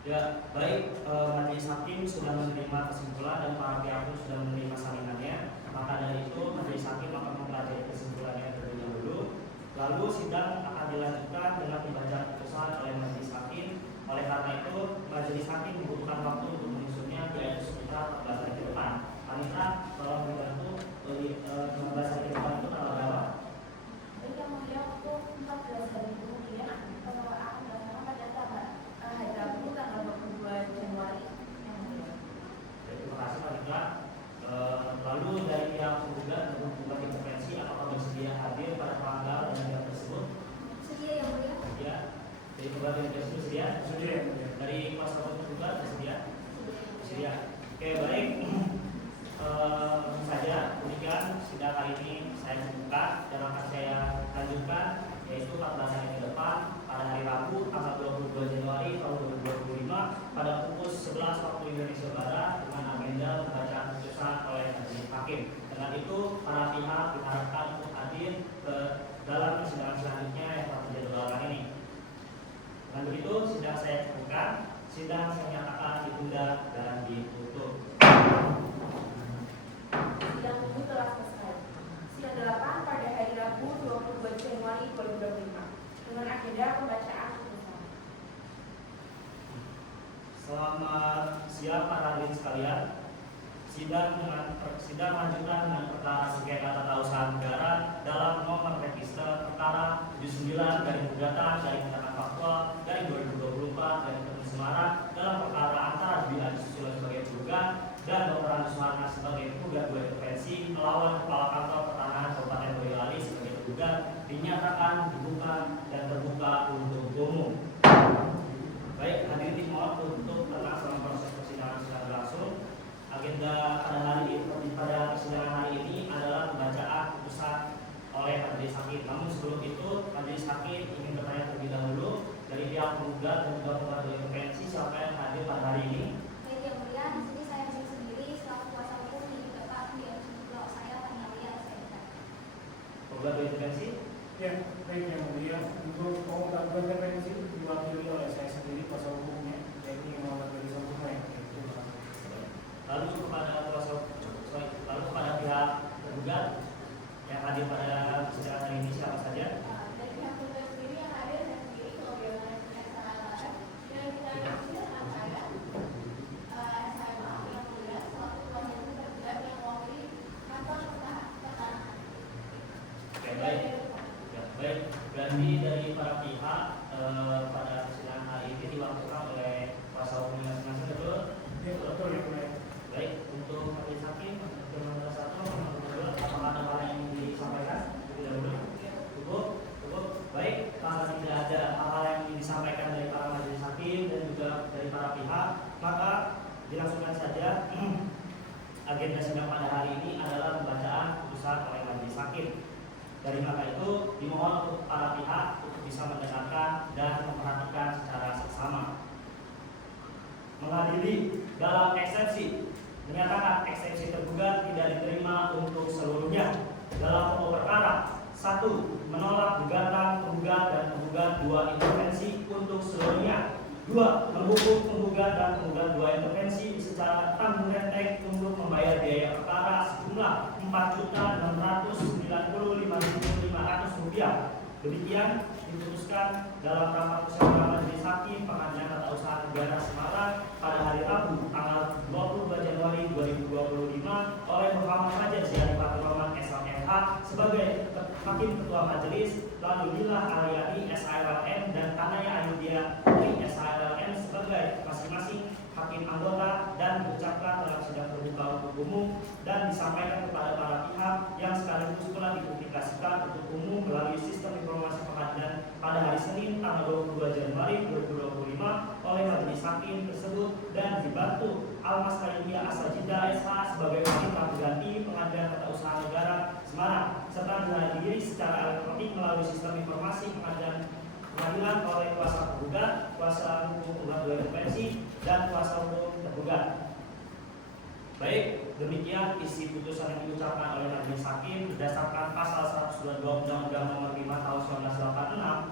Ya, baik, majelis hakim sudah menerima kesimpulan dan para pihak pun sudah menerima salinannya. Maka dari itu majelis hakim akan mempelajari kesimpulannya terlebih dahulu. Lalu sidang akan dilanjutkan dengan pembacaan putusan oleh majelis hakim. Oleh karena itu, majelis hakim membutuhkan waktu untuk menyusunnya, yaitu sekitar 14 hari ke depan. Anita, tolong dibantu 15 hari ke depan itu tanggal berapa? Baik, yang mulia untuk 14 hari kemudian akan dilaksanakan pada hari Rabu tanggal 22 Januari yang mulia. Terima kasih Pak Anita. Lalu dari pihak penggugat untuk membuat intervensi, apakah bersedia hadir pada tanggal dan jam tersebut? Sedia yang mulia. Ya. Dari penggugat intervensi bersedia? Sedia yang mulia. Dari kuasa hukum penggugat bersedia? Bersedia. Oke, baik. Langsung saja, demikian sidang hari ini saya buka dan akan saya lanjutkan, yaitu 14 hari ke depan pada hari Rabu tanggal 22 Januari tahun 2025 pada pukul 11 waktu Indonesia Barat dengan agenda pembacaan putusan oleh majelis hakim. Dengan itu para pihak diharapkan untuk hadir ke dalam persidangan selanjutnya yang telah dijadwalkan ini. Dengan begitu sidang saya cukupkan, sidang saya nyatakan ditunda dan ditutup. Sidang ini telah selesai. Sidang 8 pada hari Rabu 22 Januari 2025 dengan agenda pembacaan putusan. Selamat siang para hadirin sekalian. Sidang lanjutan dengan perkara sengketa tata usaha negara dalam nomor register perkara 79 dari gugatan dari keterangan faktual dari 2024 dari Ketemu Semarang dalam perkara antara Dwi Adi Susilo sebagai penggugat dan Dr. Andi Suharna sebagai penggugat dua intervensi melawan Kepala Kantor Pertanahan Kabupaten Boyolali sebagai penggugat dinyatakan dibuka dan terbuka untuk umum. Baik, hadirin dimohon untuk tenang selama proses persidangan sedang berlangsung. Agenda pada persidangan hari ini adalah pembacaan putusan oleh majelis hakim. Namun sebelum itu, majelis hakim ingin bertanya terlebih dahulu dari pihak penggugat dan juga penggugat intervensi siapa yang hadir pada hari ini. Baik yang mulia, di sini saya hadir sendiri selaku kuasa hukum di depan yang juga saya Tania SMK. Penggugat intervensi. Ya, baik yang mulia. Untuk pengungkap intervensi diwakili oleh saya sendiri kuasa hukumnya, yaitu Muhammad Gadis Hukumnya. Lalu kepada pihak tergugat yang hadir pada persidangan hari ini siapa saja? Dari pihak penggugat sendiri yang hadir saya sendiri sebagai yang salah dan kita hadir saya SMA yang mulia selaku kuasa hukum tergugat yang mewakili kantor pertanahan. Oke, baik. Ya, baik. Berarti dari para pihak pada persidangan hari ini diwakilkan oleh kuasa hukum masing-masing, betul? Ya, betul yang mulia. Baik, untuk majelis hakim nomor 1, nomor 2, apakah ada hal yang ingin disampaikan? Terlebih dahulu. Cukup. Baik, kalau tidak ada hal-hal yang ingin disampaikan dari para majelis hakim dan juga dari para pihak, maka dilangsungkan saja. Agenda sidang pada hari ini adalah pembacaan putusan oleh majelis hakim. Dari maka itu dimohon untuk para pihak untuk bisa mendengarkan dan memperhatikan secara seksama. Mengadili dalam eksepsi menyatakan eksepsi tergugat tidak diterima untuk seluruhnya dalam pokok perkara. 1. Menolak gugatan penggugat dan penggugat dua intervensi untuk seluruhnya. 2. Menghukum penggugat dan penggugat dua intervensi secara tanggung renteng untuk membayar biaya perkara sejumlah Rp4.695.500. Demikian diputuskan dalam rapat musyawarah majelis hakim pengadilan tata usaha negara Semarang pada hari Rabu tanggal 22 Januari 2025 oleh Muhammad Fajar Ziani Fatur Rahman SLMH sebagai hakim ketua majelis, lalu Lila Aryani SILM dan Tanaya Ayudya SILM sebagai masing-masing hakim anggota dan diucapkan dalam sidang terbuka untuk umum dan disampaikan kepada para pihak yang sekaligus telah dipublikasikan untuk umum melalui sistem informasi pengadilan pada hari Senin tanggal 22 Januari 2025 oleh majelis hakim tersebut dan dibantu Almas Kayunia Asajida SH sebagai wanita pengganti Pengadilan Tata Usaha Negara Semarang serta dihadiri secara elektronik melalui sistem informasi pengadilan oleh kuasa penggugat, kuasa hukum penggugat dua intervensi, dan kuasa hukum tergugat. Baik, demikian isi putusan yang diucapkan oleh Majelis Hakim berdasarkan pasal 122 Undang-Undang Nomor 5 Tahun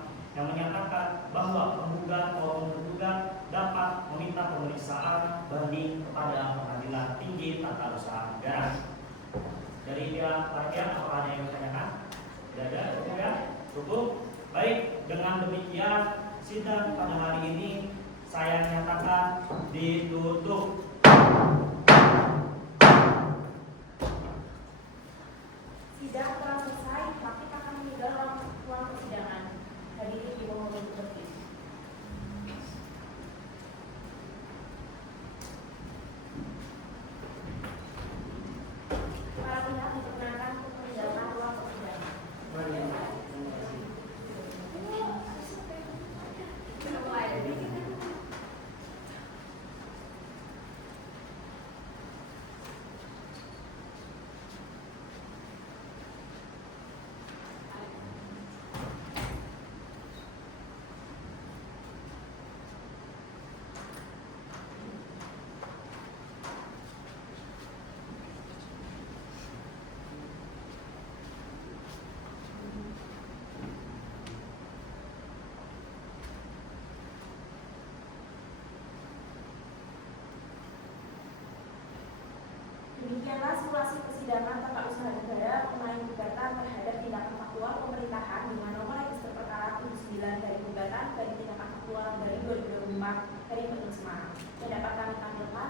1986 yang menyatakan bahwa penggugat maupun tergugat dapat meminta pemeriksaan banding kepada Pengadilan Tinggi Tata Usaha Negara. Dari pihak panitia apakah ada yang bertanyakan? Tidak ada, cukup ya? Cukup. Baik, dengan demikian sidang pada hari ini saya nyatakan ditutup. Sidang telah selesai, hakim akan meninggal ruang persidangan. Hadirin di bawah berdiri. Para pihak diperkenankan untuk meninggalkan ruang persidangan. Demikianlah simulasi persidangan tata usaha negara mengenai gugatan terhadap tindakan faktual pemerintahan dengan nomor register perkara 79 dari gugatan dari tindakan faktual dari 2024 dari Majelis Semarang. Yang dapat kami tampilkan